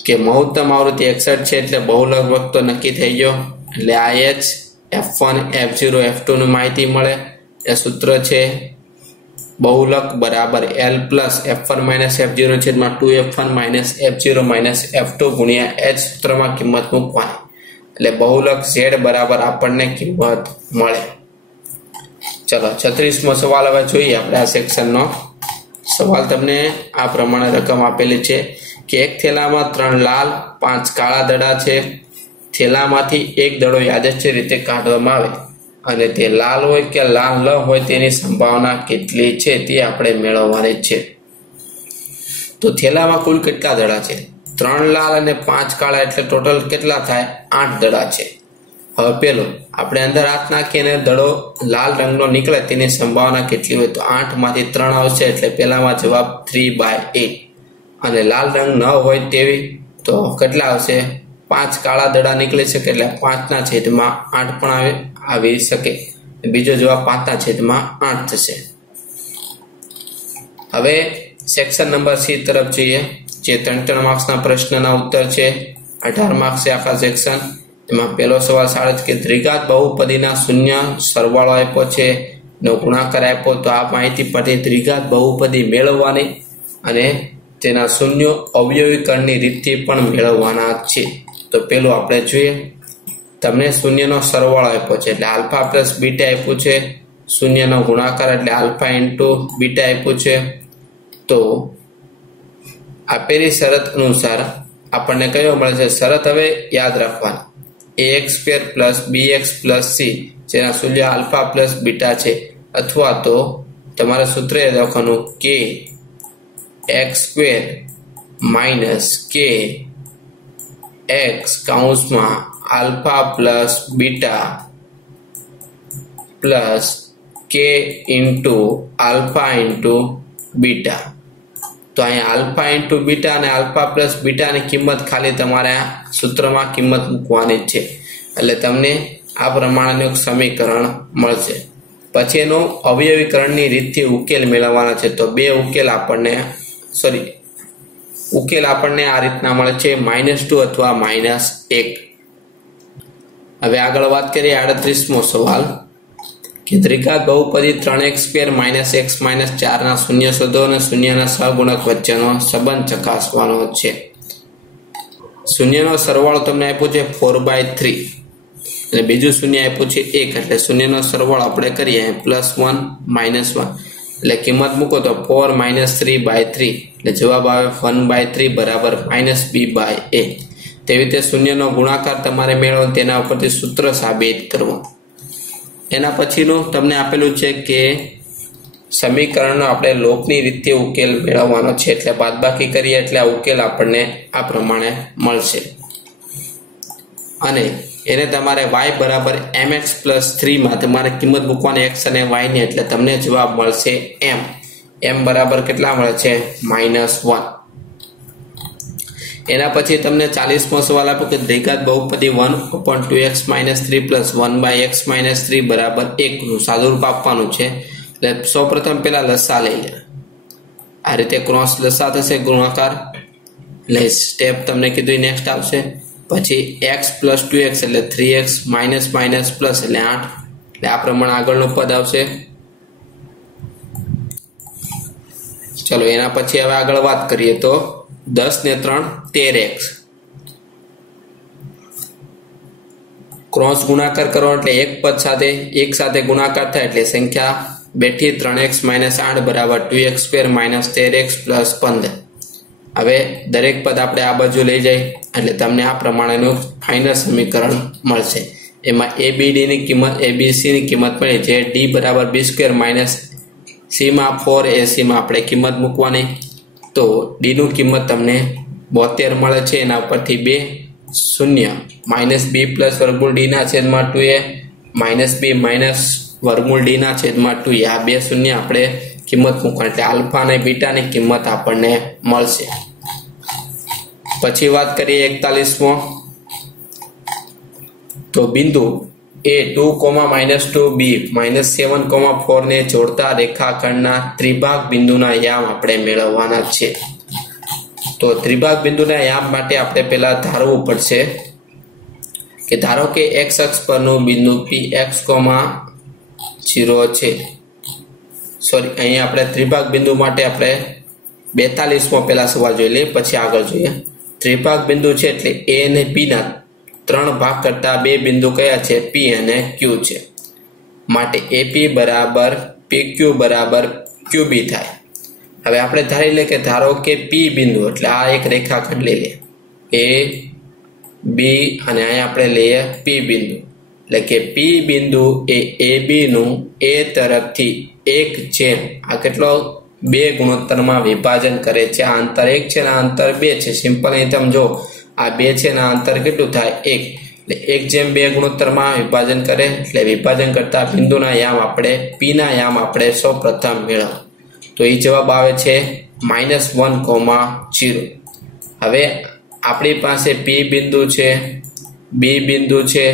કે મહત્તમ આવૃત્તિ 61 છે એટલે બહુલક વર્ગ તો નક્કી થઈ ગયો. એટલે આ H F1 F0 F2 ની માહિતી મળે. એ સૂત્ર છે બહુલક બરાબર L plus F1 minus F0 છેદમાં 2F1 minus F0 minus F2 ગુણ્યા H સૂત્રમાં કિંમત મૂકવાની, એટલે બહુલક Z બરાબર આપણને કિંમત મળે. ચલો 36મો સવાલ હવે જોઈએ આપણે. આ સેક્શનનો સવાલ તમને આ પ્રમાણે રકમ આપેલી છે કે એક થેલામાં 3 લાલ 5 કાળા દડા છે. થેલામાંથી એક દડો યાદચ્છિક રીતે કાઢવામાં આવે અને તે લાલ હોય કે લાલ ન હોય તેની સંભાવના કેટલી છે તે આપણે મેળવવાની છે. તો થેલામાં કુલ કેટલા દડા છે 3 લાલ અને 5 કાળા, એટલે ટોટલ કેટલા થાય 8 દડા છે. હવે પેલું આપણે અંદર હાથ નાખીને દડો લાલ રંગનો નીકળે તેની સંભાવના કેટલી હોય, તો 8 માંથી 3 આવશે એટલે પેલામાં જવાબ 3/8. અને લાલ રંગ ન હોય તેવી તો કેટલા આવશે 5 કાળા દડા નીકળી શકે એટલે 5/8 પણ આવી શકે. બીજો જવાબ 5/8 થશે. હવે સેક્શન નંબર C તરફ જોઈએ, જે 3 માર્ક્સના પ્રશ્નના ઉત્તર છે. 18 માર્ક્સ છે આખા સેક્શન. એમાં પહેલો સવાલ સાડે કે દ્વિઘાત બહુપદીના શૂન્ય સરવાળો આપ્યો છે, નો ગુણાકાર આપ્યો, તો આ માહિતી પરથી દ્વિઘાત બહુપદી મેળવવાની અને તેના શૂન્ય અવયવીકરણની રીતથી પણ મેળવવાના છે. તો પેલું આપણે જોઈએ, તમને શૂન્યનો સરવાળો આપ્યો છે એટલે આલ્ફા પ્લસ બીટા આપ્યું છે, શૂન્યનો ગુણાકાર એટલે આલ્ફા ઇન્ટુ બીટા આપ્યું છે. તો આપેલી શરત અનુસાર આપણને કયો મળે છે શરત? હવે યાદ રાખવાની ax² plus bx plus c જેના શૂન્ય આલ્ફા પ્લસ બીટા છે, અથવા તો તમારે સૂત્ર યાદ રાખવાનું કે x² માઇનસ કે x કૌંસમાં alpha plus beta plus k into alpha into beta. તો અહીંયા આલ્ફા ઇન્ટુ બીટા અને આલ્ફા પ્લસ બીટાની કિંમત ખાલી તમારે આ સૂત્રમાં કિંમત મૂકવાની છે, એટલે તમને આ પ્રમાણેનું એક સમીકરણ મળશે. પછી એનો અવયવીકરણની રીતથી ઉકેલ મેળવવાના છે. તો બે ઉકેલ આપણને આ રીતના મળે છે, -2 અથવા -1. હવે આગળ વાત કરીએ 38મો સવાલ કે દ્વિઘાત બહુપદી 3x² - x - 4 ના શૂન્ય શોધો અને શૂન્યના સહગુણક વચ્ચેનો સંબંધ ચકાસવાનો છે. શૂન્યનો સરવાળો તમને આપ્યો છે 4/3 અને બીજું શૂન્ય આપ્યું છે 1, એટલે શૂન્યનો સરવાળો આપણે કરીએ +1 -1 એટલે કિંમત મૂકો તો 4 - 3/3 એટલે જવાબ આવે 1/3 બરાબર -b/a. તેવી રીતે શૂન્યનો ગુણાકાર તમારે મેળવો તેના ઉપરથી સૂત્ર સાબિત કરવું. એના પછીનું તમને આપેલું છે કે સમીકરણનો આપણે લોકની રીતે ઉકેલ મેળવવાનો છે, એટલે બાદબાકી કરીએ એટલે આ ઉકેલ આપણને આ પ્રમાણે મળશે અને એને તમારે y બરાબર mx+3 માં તમારે કિંમત મૂકવાની x અને y ની, એટલે તમને જવાબ મળશે m બરાબર કેટલા મળે છે -1. એના પછી તમને 40મો સવાલ આપ્યો કે દ્વિઘાત બહુપદી 1/2x - 3 + 1/x - 3 બરાબર 1 નું સાદુરૂપ આપવાનું છે. એટલે સૌપ્રથમ પેલા લસા લઈ લે, આ રીતે ક્રોસ લસા થશે ગુણાકાર, એટલે સ્ટેપ તમને કીધું નેક્સ્ટ આવશે. પછી x + 2x એટલે 3x - પ્લસ એટલે 8, એટલે આ પ્રમાણે આગળનું પદ આવશે. ચલો એના પછી હવે આગળ વાત કરીએ તો 10 ને 3 13x, ક્રોસ ગુણાકાર કરો એટલે એક પદ સાથે એક સાથે ગુણાકાર થાય એટલે સંખ્યા બેઠી 3x - 8 બરાબર 2x² - 13x + 15. હવે દરેક પદ આપણે આ બાજુ લઈ જાય એટલે તમને આ પ્રમાણેનું ફાઇનલ સમીકરણ મળશે. એમાં abcની કિંમત મળી છે d બરાબર b² - c માં 4ac માં આપણે કિંમત મૂકવાની. તો d નું કિંમત તમને 72 મળે છે. એના ઉપરથી 2 0 -b + વર્ગમૂળ d ના છેદમાં 2a -b - વર્ગમૂળ d ના છેદમાં 2a, આ બે શૂન્ય આપણે કિંમત મૂકવાની, એટલે આલ્ફા અને બીટાની કિંમત આપણને મળશે. પછી વાત કરીએ 41મો, તો બિંદુ a 2, -2b -7, 4 ને જોડતા રેખાખંડના ત્રિભાગ બિંદુના યામ આપણે મેળવવાના છે. તો ત્રિભાગ બિંદુના યામ માટે આપણે પહેલા ધારવું પડશે કે ધારો કે x અક્ષ પરનું બિંદુ px, 0 છે. સોરી, અહીંયા આપણે ત્રિભાગ બિંદુ માટે આપણે 42મો પહેલા સવાલ જોઈ લઈએ, પછી આગળ જોઈએ. ત્રિભાગ બિંદુ છે એટલે a અને p ના 3 ભાગ કરતા બે બિંદુ કયા છે, p અને q છે. માટે AP બરાબર PQ બરાબર QB થાય. હવે આપણે ધારી લઈએ કે ધારો કે P બિંદુ એટલે આ એક રેખાખંડ લઈ લઈએ A B અને અહીંયા આપણે લઈએ P બિંદુ, એટલે કે P બિંદુ એ AB નું A તરફથી 1 આ કેટલો 2 ગુણોત્તરમાં વિભાજન કરે છે. આ અંતર 1 છે અને આ અંતર 2 છે. સિમ્પલ અહીં તમે જો આ 2 છે અને આ અંતર કેટલું થાય 1, એટલે 1/2 ગુણોત્તરમાં વિભાજન કરે, એટલે વિભાજન કરતા બિંદુના યામ આપણે P ના યામ આપણે સૌ પ્રથમ મેળવ. તો એ જવાબ આવે છે -1,0. હવે આપણી પાસે P બિંદુ છે, B બિંદુ છે,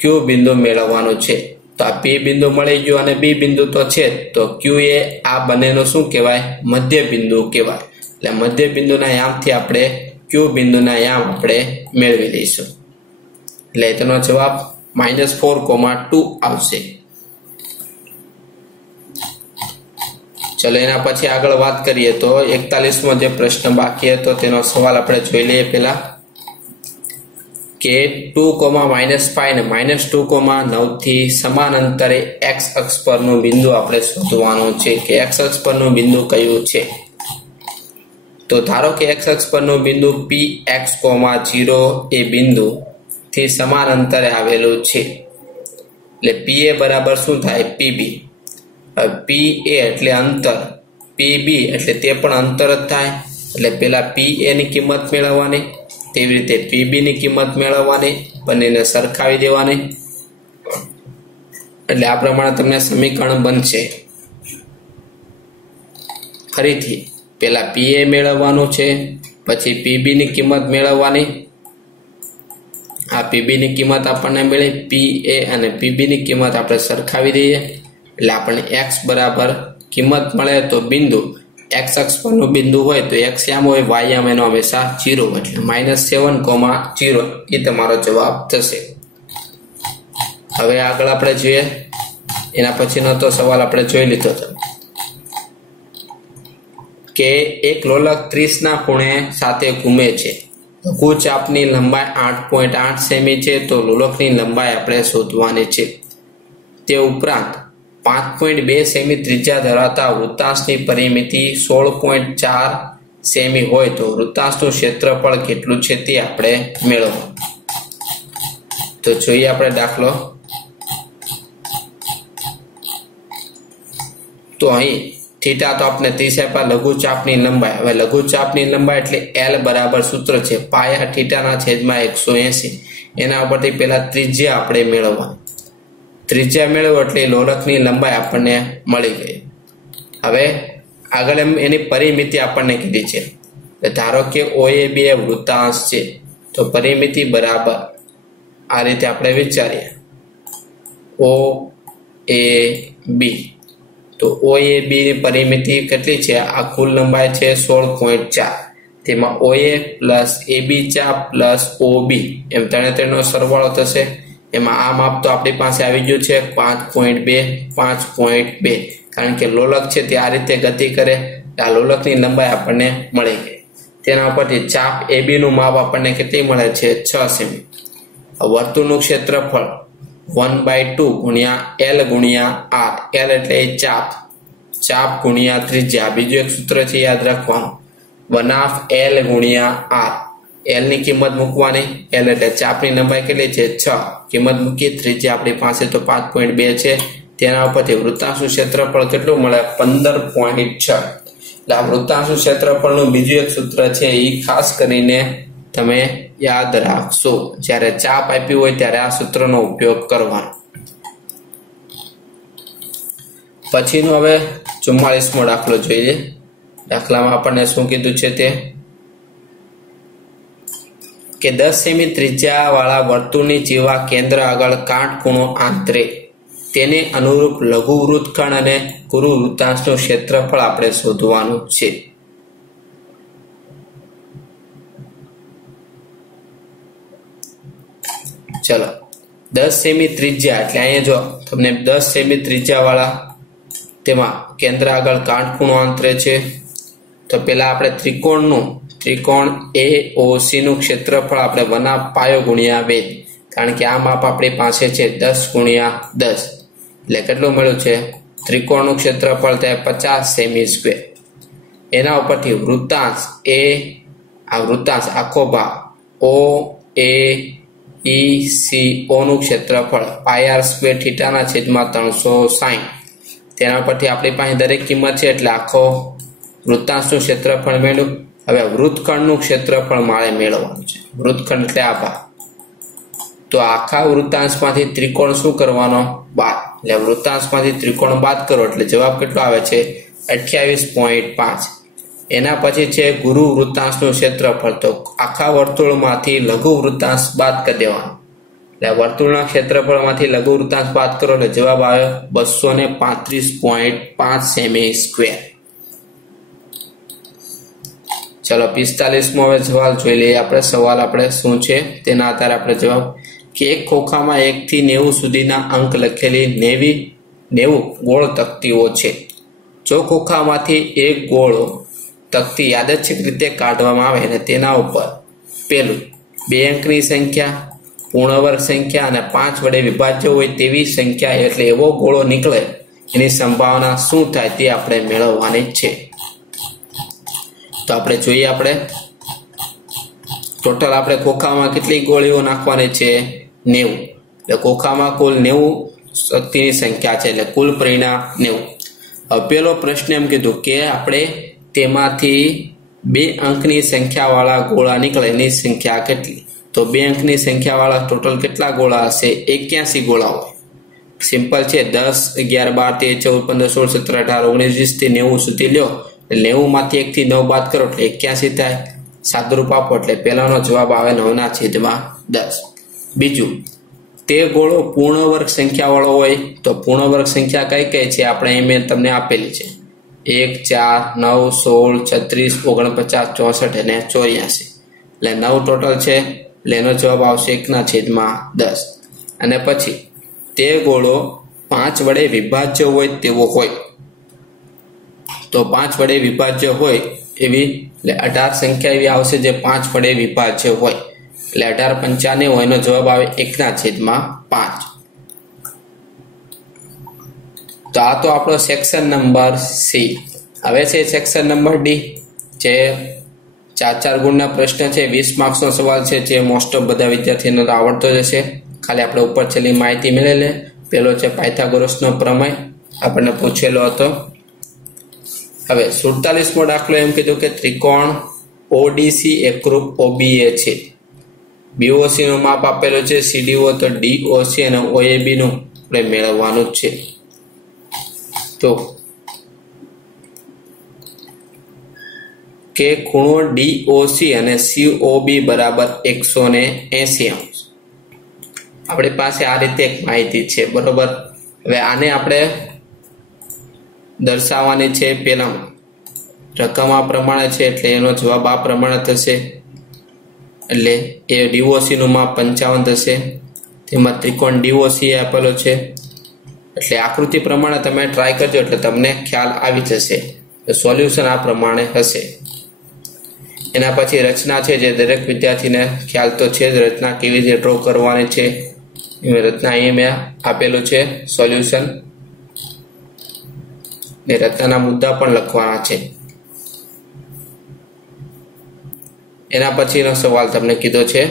Q બિંદુ મેળવવાનું છે. તો આ P બિંદુ મળી ગયું અને B બિંદુ તો છે, તો Q એ આ બંનેનું શું કહેવાય, મધ્ય બિંદુ કહેવાય. એટલે મધ્ય બિંદુના યામથી આપણે Q બિંદુના યામ આપણે મેળવી લઈશું. એટલે તેનો જવાબ -4,2 આવશે. ચલો એના પછી આગળ વાત કરીએ તો 41મો જે પ્રશ્ન બાકી હતો તેનો સવાલ આપણે જોઈ લઈએ પહેલા કે 2, -5 ને -2,9 થી સમાન અંતરે x અક્ષ પરનું બિંદુ આપણે શોધવાનું છે કે x અક્ષ પરનું બિંદુ કયું છે. તો ધારો કે x અક્ષ પરનું બિંદુ px, 0 એ બિંદુ થી સમાન અંતરે આવેલું છે. એટલે PA બરાબર શું થાય, PB. PA એટલે અંતર, PB એટલે તે પણ અંતર જ થાય. એટલે પેલા PA ની કિંમત મેળવવાની, તેવી રીતે PB ની કિંમત મેળવવાની, બંનેને સરખાવી દેવાની. એટલે આ પ્રમાણે તમને સમીકરણ બનશે. ફરીથી પેલા પીએ મેળવવાનું છે, પછી પીબી ની કિંમત મેળવવાની. આ પીબી ની કિંમત આપણને મળી, પીએ અને પીબી ની કિંમત આપણે સરખાવી દઈએ એટલે આપણને એક્સ બરાબર કિંમત મળે. તો બિંદુ એક્સ અક્ષ પરનું બિંદુ હોય તો એક્સ આમ હોય, વાય આમ, એનો હંમેશા 0 એટલે -7,0 એ તમારો જવાબ થશે. હવે આગળ આપણે જોઈએ, એના પછીનો તો સવાલ આપણે જોઈ લીધો હતો કે એક લોલક 30 ના ખૂણે સાથે ઘૂમે છે. લઘુ ચાપની લંબાઈ 8.8 સેમી છે, તો લોલકની લંબાઈ આપણે શોધવાની છે. તે ઉપરાંત 5.2 સેમી ત્રિજ્યા ધરાવતા વૃત્તાંશની પરિમિતિ 16.4 સેમી હોય તો વૃત્તાંશનું ક્ષેત્રફળ કેટલું છે તે આપણે મેળવવું. તો જોઈએ આપણે દાખલો. તો અહીં થીટા તો આપણે 30 આપ્યા, લઘુ ચાપની લંબાઈ. હવે લઘુ ચાપની લંબાઈ એટલે L બરાબર સૂત્ર છે પાયા થીટાના છેદમાં 180. એના ઉપરથી પેલા ત્રિજ્યા આપણે મેળવવાની. ત્રિજ્યા મેળવો એટલે લોલકની લંબાઈ આપણને મળી ગઈ. હવે આગળ એની પરિમિતિ આપણને કીધી છે. ધારો કે OAB એ વૃત્તાંશ છે, તો પરિમિતિ બરાબર આ રીતે આપણે વિચારીએ, OAB. તો OAB ની પરિમિતિ કેટલી છે? આ કુલ લંબાઈ છે 16.4. તેમાં OA પ્લસ AB ચાપ પ્લસ OB એમ ત્રણેયનો સરવાળો થશે. એમાં આ માપ તો આપણી પાસે આવી ગયું છે 5.2. કારણ કે લોલક છે તે આ રીતે ગતિ કરે, આ લોલકની લંબાઈ આપણને મળી ગઈ. તેના ઉપરથી ચાપ AB નું માપ આપણને કેટલી મળે છે? 6 સેમી. વર્તુળનું ક્ષેત્રફળ 1/2 ગુણ્યા L ગુણ્યા R. L એટલે ચાપ ગુણ્યા ત્રિજ્યા. બીજું એક સૂત્ર છે યાદ રાખવાનું, 1/2 L ગુણ્યા R. L ની કિંમત મૂકવાની. L એટલે ચાપની લંબાઈ કેટલી છે? 6. કિંમત મૂકી. ત્રિજ્યા આપણી પાસે તો 5.2 છે. તેના ઉપરથી વૃત્તાંશનું ક્ષેત્રફળ કેટલું મળે? 15.6. એટલે આ વૃત્તાંશનું ક્ષેત્રફળનું બીજું એક સૂત્ર છે, એ ખાસ કરીને તમે યાદ રાખશો. જ્યારે ચાપ આપી હોય ત્યારે આ સૂત્રનો ઉપયોગ કરવાનો. પછીનો હવે 44મો દાખલો જોઈએ. દાખલામાં આપણને શું કીધું છે તે કે 10 સેમી ત્રિજ્યા વાળા વર્તુળની જીવા કેન્દ્ર આગળ કાટખૂણો આંતરે. તેને અનુરૂપ લઘુ વૃત્તખંડ અને ગુરુ વૃત્તાંશનું ક્ષેત્રફળ આપણે શોધવાનું છે. ચલો, 10 સેમી ત્રિજ્યા એટલે અહીંયા જો તમને 10 સેમી ત્રિજ્યા વાળા તેમાં કેન્દ્ર આગળ કાટખૂણો આંતરે છે. તો પેલા આપણે ત્રિકોણ AOC નું ક્ષેત્રફળ આપણે 1/પાયો ગુણ્યા 2, કારણ કે આ માપ આપણી પાસે છે 10 ગુણ્યા 10 એટલે કેટલું મળ્યું છે? ત્રિકોણનું ક્ષેત્રફળ થાય 50 સેમી સ્ક્વેર. એના ઉપરથી વૃત્તાંશ આ વૃત્તાંશ આખો ભાગ OAECO નું ક્ષેત્રફળ πr² થીટાના છેદમાં 360. તેના પરથી આપણી પાસે દરેક કિંમત છે એટલે આખો વૃત્તાંશનું ક્ષેત્રફળ મેળવ્યું. હવે વૃત્તખંડનું ક્ષેત્રફળ મારે મેળવવાનું છે. વૃત્તખંડ એટલે આ ભાગ. તો આખા વૃત્તાંશમાંથી ત્રિકોણ શું કરવાનો? બાદ. એટલે વૃત્તાંશમાંથી ત્રિકોણ બાદ કરો એટલે જવાબ કેટલો આવે છે? 28.5. એના પછી છે ગુરુ વૃત્તાંશનું ક્ષેત્રફળ. તો આખા વર્તુળમાંથી લઘુ વૃત્તાંશ બાદ કરી દેવાનો. એટલે વર્તુળના ક્ષેત્રફળમાંથી લઘુ વૃત્તાંશ બાદ કરો એટલે જવાબ આવ્યો 235.5 સેમી સ્ક્વેર. ચલો 45મો હવે સવાલ જોઈ લઈએ આપણે. સવાલ આપણે શું છે તેના આધારે આપણે જવાબ કે એક ખોખામાં 1 થી 90 સુધીના અંક લખેલી 90 ગોળ તકતીઓ છે. જો ખોખામાંથી એક ગોળ તકતી યાદચ્છિક રીતે કાઢવામાં આવે અને તેના ઉપર પેલું 2 અંકની સંખ્યા, પૂર્ણ વર્ગ સંખ્યા અને 5 વડે વિભાજ્ય હોય તેવી સંખ્યા એટલે એવો ગોળો નીકળે, એની સંભાવના શું થાય તે આપણે મેળવવાની છે. તો આપણે જોઈએ, આપણે ટોટલ આપણે ખોખામાં કેટલી ગોળીઓ નાખવાની છે? 90. એટલે ખોખામાં કુલ 90 શક્તિની સંખ્યા છે એટલે કુલ પરિણામ 90. હવે પેલો પ્રશ્ન એમ કીધું કે આપણે તેમાંથી 2 અંકની સંખ્યા વાળા ગોળા નીકળે એની સંખ્યા કેટલી? તો 2 અંકની સંખ્યા વાળા ટોટલ કેટલા ગોળા હશે? 81 ગોળા હોય. સિમ્પલ છે 10, 11, 12, 13, 14, 15, 16, 17, 18, 19, 20 થી 90 સુધી લ્યો, 90 માંથી 1 થી 9 બાદ કરો એટલે 81 થાય. સાદુરૂપ આપો એટલે પહેલાનો જવાબ આવે 9/10. બીજું, તે ગોળો પૂર્ણ વર્ગ સંખ્યા વાળો હોય તો પૂર્ણ વર્ગ સંખ્યા કઈ કઈ છે આપણે અહીં મેં તમને આપેલી છે 1, 4, 9, 16, 36, 49, 64 અને 84. એટલે 9 ટોટલ છે એટલે એનો જવાબ આવશે 1/10. અને પછી તે ગોળો 5 વડે વિભાજ્ય હોય તેવો હોય તો 5 વડે વિભાજ્ય હોય એવી એટલે 18 સંખ્યા એવી આવશે જે 5 વડે વિભાજ્ય હોય એટલે 18 × 5 એનો જવાબ આવે 1/5. તો આ તો આપણો સેક્શન નંબર સી. હવે છે સેક્શન નંબર ડી, જે 4 ગુણના પ્રશ્ન છે, 20 માર્ક્સનો સવાલ છે, જે મોસ્ટ ઓફ બધા વિદ્યાર્થીઓને આવડતો જ હશે. ખાલી આપણે ઉપર છેલ્લી માહિતી મેળવી લે. પેલો છે પાયથાગોરસનો પ્રમેય, આપણને પૂછેલો હતો. હવે 47મો દાખલો એમ કીધું કે ત્રિકોણ ઓડીસી એકરૂપ ઓબીએ છે. BOC નું માપ આપેલું છે, CDO તો DOC અને OAB નું આપણે મેળવવાનું છે. તો કે ખૂણો DOC અને COB બરાબર 180 અંશ. આપણી પાસે આ રીતે એક માહિતી છે, બરોબર. હવે આને આપણે દર્શાવવાની છે. પેલા રકમ આ પ્રમાણે છે એટલે એનો જવાબ આ પ્રમાણે થશે. એટલે એ DOC નું માપ 55 થશે. તેમાં ત્રિકોણ DOC આપેલો છે એટલે આકૃતિ પ્રમાણે તમે ટ્રાય કરજો એટલે તમને ખ્યાલ આવી જશે. સોલ્યુશન આ પ્રમાણે હશે. એના પછી રચના છે, જે દરેક વિદ્યાર્થીને ખ્યાલ તો છે જ, રચના કેવી રીતે ડ્રો કરવાની છે એ રચના અહીં મેં આપેલું છે સોલ્યુશન. ને રચનાના મુદ્દા પણ લખવાના છે. એના પછીનો સવાલ તમને કીધો છે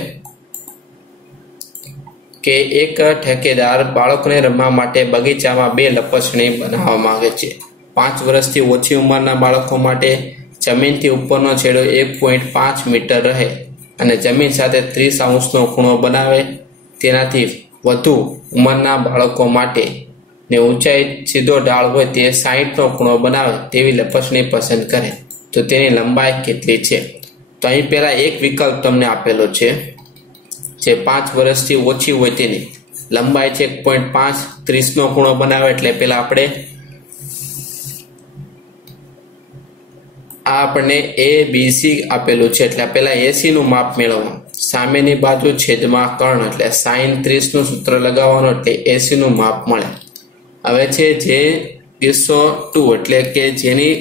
કે એક ઠેકેદાર બાળકોને રમવા માટે બગીચામાં 2 લપસણી બનાવવા માંગે છે. 5 વર્ષથી ઓછી ઉંમરના બાળકો માટે જમીનથી ઉપરનો છેડો 1.5 મીટર રહે અને જમીન સાથે 30 અંશનો ખૂણો બનાવે. તેનાથી વધુ ઉંમરના બાળકો માટે ને ઊંચાઈ સીધો ઢાળ હોય તે 60નો ખૂણો બનાવે તેવી લપસણી પસંદ કરે તો તેની લંબાઈ કેટલી છે? તો અહીં પહેલા એક વિકલ્પ તમને આપેલો છે, જે 5 વર્ષથી ઓછી હોય તેની લંબાઈ છે 1.5, 30નો ખૂણો બનાવે. એટલે પહેલા આપણે આ આપણને ABC આપેલું છે એટલે પહેલા AC નું માપ મેળવવાનું. સામેની બાજુ છેદમાં કર્ણ એટલે sin 30 નું સૂત્ર લગાવવાનું એટલે AC નું માપ મળે. હવે છે જે કિસ્સો 2 એટલે કે જેની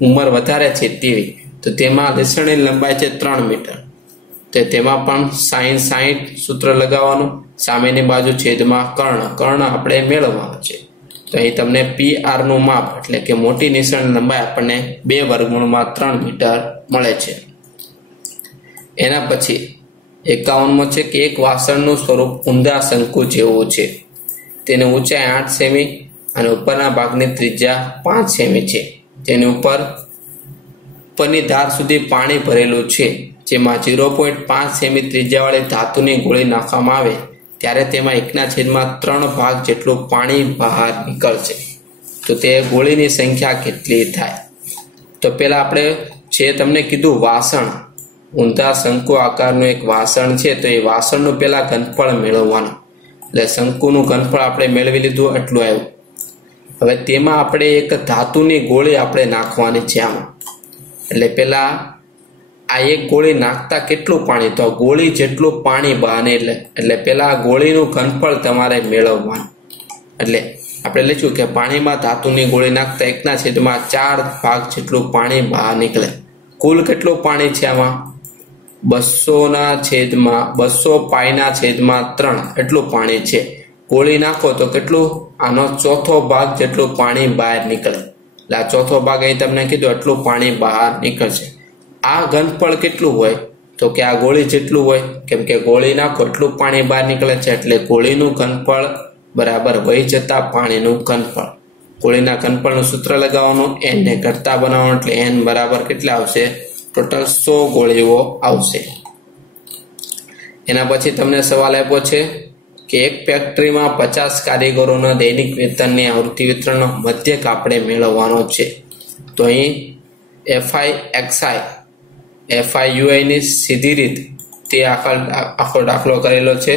ઉંમર વધારે છે તેવી, તો તેમાં લસણની લંબાઈ છે 3 મીટર. તો તેમાં પણ sin 60 સૂત્ર લગાવવાનું. સામેની બાજુ છેદમાં કર્ણ આપણે મેળવવાનું છે. તો અહીં તમને PR નું માપ એટલે કે મોટી નિશાન લંબાઈ આપણને 2 વર્ગમૂળમાં 3 મીટર મળે છે. એના પછી 51મો છે કે એક વાસણનું સ્વરૂપ ઊંધા શંકુ જેવું છે. તેની ઊંચાઈ 8 સેમી અને ઉપરના ભાગની ત્રિજ્યા 5 સેમી છે. તેની ઉપરની ધાર સુધી પાણી ભરેલું છે, જેમાં 0.5 સેમી ત્રિજ્યાવાળી ધાતુની ગોળી નાખવામાં આવે ત્યારે તેમાં 1/3 ભાગ જેટલું પાણી બહાર નીકળશે. તો તે ગોળીની સંખ્યા કેટલી થાય? તો પહેલા આપણે જે તમને કીધું વાસણ, ઊંધા શંકુ આકારનું એક વાસણ છે, તો એ વાસણનું પહેલા ઘનફળ મેળવવાનું. એટલે શંકુનું ઘનફળ આપણે મેળવી લીધું, એટલું આવ્યું. હવે તેમાં આપણે એક ધાતુની ગોળી આપણે નાખવાની છે આમાં. એટલે પહેલા આ એક ગોળી નાખતા કેટલું પાણી, તો ગોળી જેટલું પાણી બહાર એટલે પહેલા આ ગોળીનું ઘનફળ તમારે મેળવવાનું. એટલે આપણે લખ્યું કે પાણીમાં ધાતુની ગોળી નાખતા 1/4 ભાગ જેટલું પાણી બહાર નીકળે. કુલ કેટલું પાણી છે આમાં? 200π/3 એટલું પાણી છે. ગોળી નાખો તો કેટલું? આનો ચોથો ભાગ જેટલું પાણી બહાર નીકળે. એટલે આ ચોથો ભાગ અહીં તમને કીધું એટલું પાણી બહાર નીકળશે. આ ઘનફળ કેટલું હોય? તો કે આ ગોળી જેટલું હોય, કેમ કે ગોળી નાખો એટલું પાણી બહાર નીકળે છે. એટલે ગોળીનું ઘનફળ બરાબર વહી જતા પાણીનું ઘનફળ. ગોળીના ઘનફળનું સૂત્ર લગાવવાનું, n ને ઘટતા બનાવવાનું એટલે n બરાબર કેટલા આવશે? ટોટલ 100 ગોળીઓ આવશે. એના પછી તમને સવાલ આપ્યો છે કે એક ફેક્ટરીમાં 50 કારીગરોના દૈનિક વેતનની આવૃત્તિ વિતરણનો મધ્યક આપણે મેળવવાનો છે. તો અહીં FIUI ની સીધી રીત તે આખો દાખલો કરેલો છે.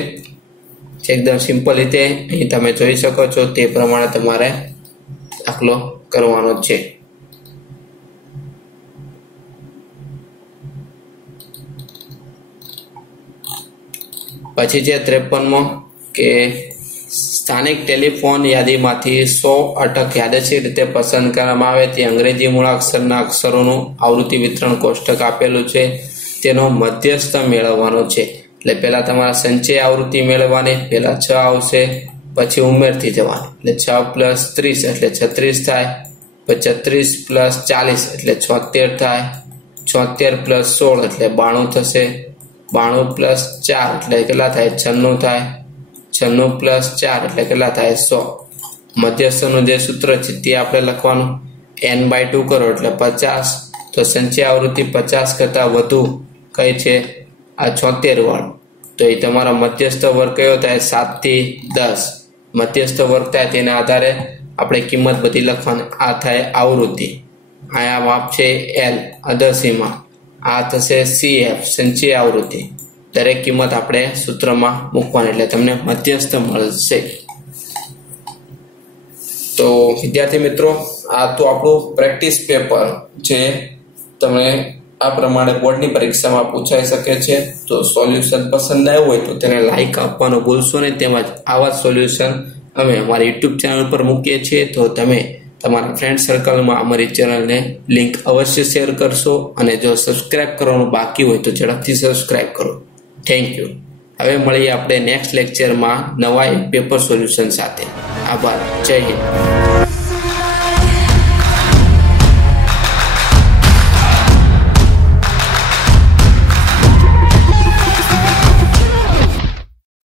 એકદમ સિમ્પલ રીતે અહીં તમે જોઈ શકો છો તે પ્રમાણે તમારે દાખલો કરવાનો છે. પછી છે 53મો કે સ્થાનિક ટેલિફોન યાદીમાંથી 100 અટક યાદચ્છિક રીતે પસંદ કરવામાં આવે તે અંગ્રેજી મૂળાક્ષરના અક્ષરોનું આવૃત્તિ વિતરણ કોષ્ટક આપેલું છે. તેનો મધ્યસ્થ મેળવવાનો છે. એટલે પહેલા તમારે સંચય આવૃત્તિ મેળવવાની. પહેલા 6 આવશે, પછી ઉમેરથી જવાનું. એટલે 6 + 30 એટલે 36 થાય. પછી 36 + 40 એટલે 76 થાય. 76 + 16 એટલે 92 થશે. 92 + 4 એટલે કેટલા થાય? 96 થાય. 96 + 4 એટલે કેટલા થાય? 100. મધ્યસ્થનું જે સૂત્ર છે તે આપણે લખવાનું. n/2 કરો એટલે 50. તો સંચય આવૃત્તિ 50 કરતાં વધુ કઈ છે? આ 76 વાળું. તો એ તમારો મધ્યસ્થ વર્ગ કયો થાય? 7 થી 10. મધ્યસ્થ વર્ગ થાય તેના આધારે આપણે કિંમત બધી લખવાની. આ થાય આવૃત્તિ. આ માપ છે L અધસીમા. આ થશે CF સંચય આવૃત્તિ. દરેક કિંમત આપણે સૂત્રમાં મૂકવાની એટલે તમને મધ્યસ્થ મળશે. તો વિદ્યાર્થી મિત્રો, આ તો આપણું પ્રેક્ટિસ પેપર જે તમને આ પ્રમાણે બોર્ડની પરીક્ષામાં પૂછાઈ શકે છે. તો સોલ્યુશન પસંદ આવ્યું હોય તો તેને લાઈક આપવાનું ભૂલશો નહીં. તેમજ આવા સોલ્યુશન અમે અમારી યુટ્યુબ ચેનલ પર મૂકીએ છીએ. તો તમે તમારા ફ્રેન્ડ સર્કલમાં અમારી ચેનલને લિંક અવશ્ય શેર કરશો. અને જો સબસ્ક્રાઇબ કરવાનું બાકી હોય તો ઝડપથી સબસ્ક્રાઇબ કરો. Thank you. હવે મળીએ આપણે નેક્સ્ટ લેક્ચરમાં નવા પેપર સોલ્યુશન સાથે. આભાર. જય હિન્દ.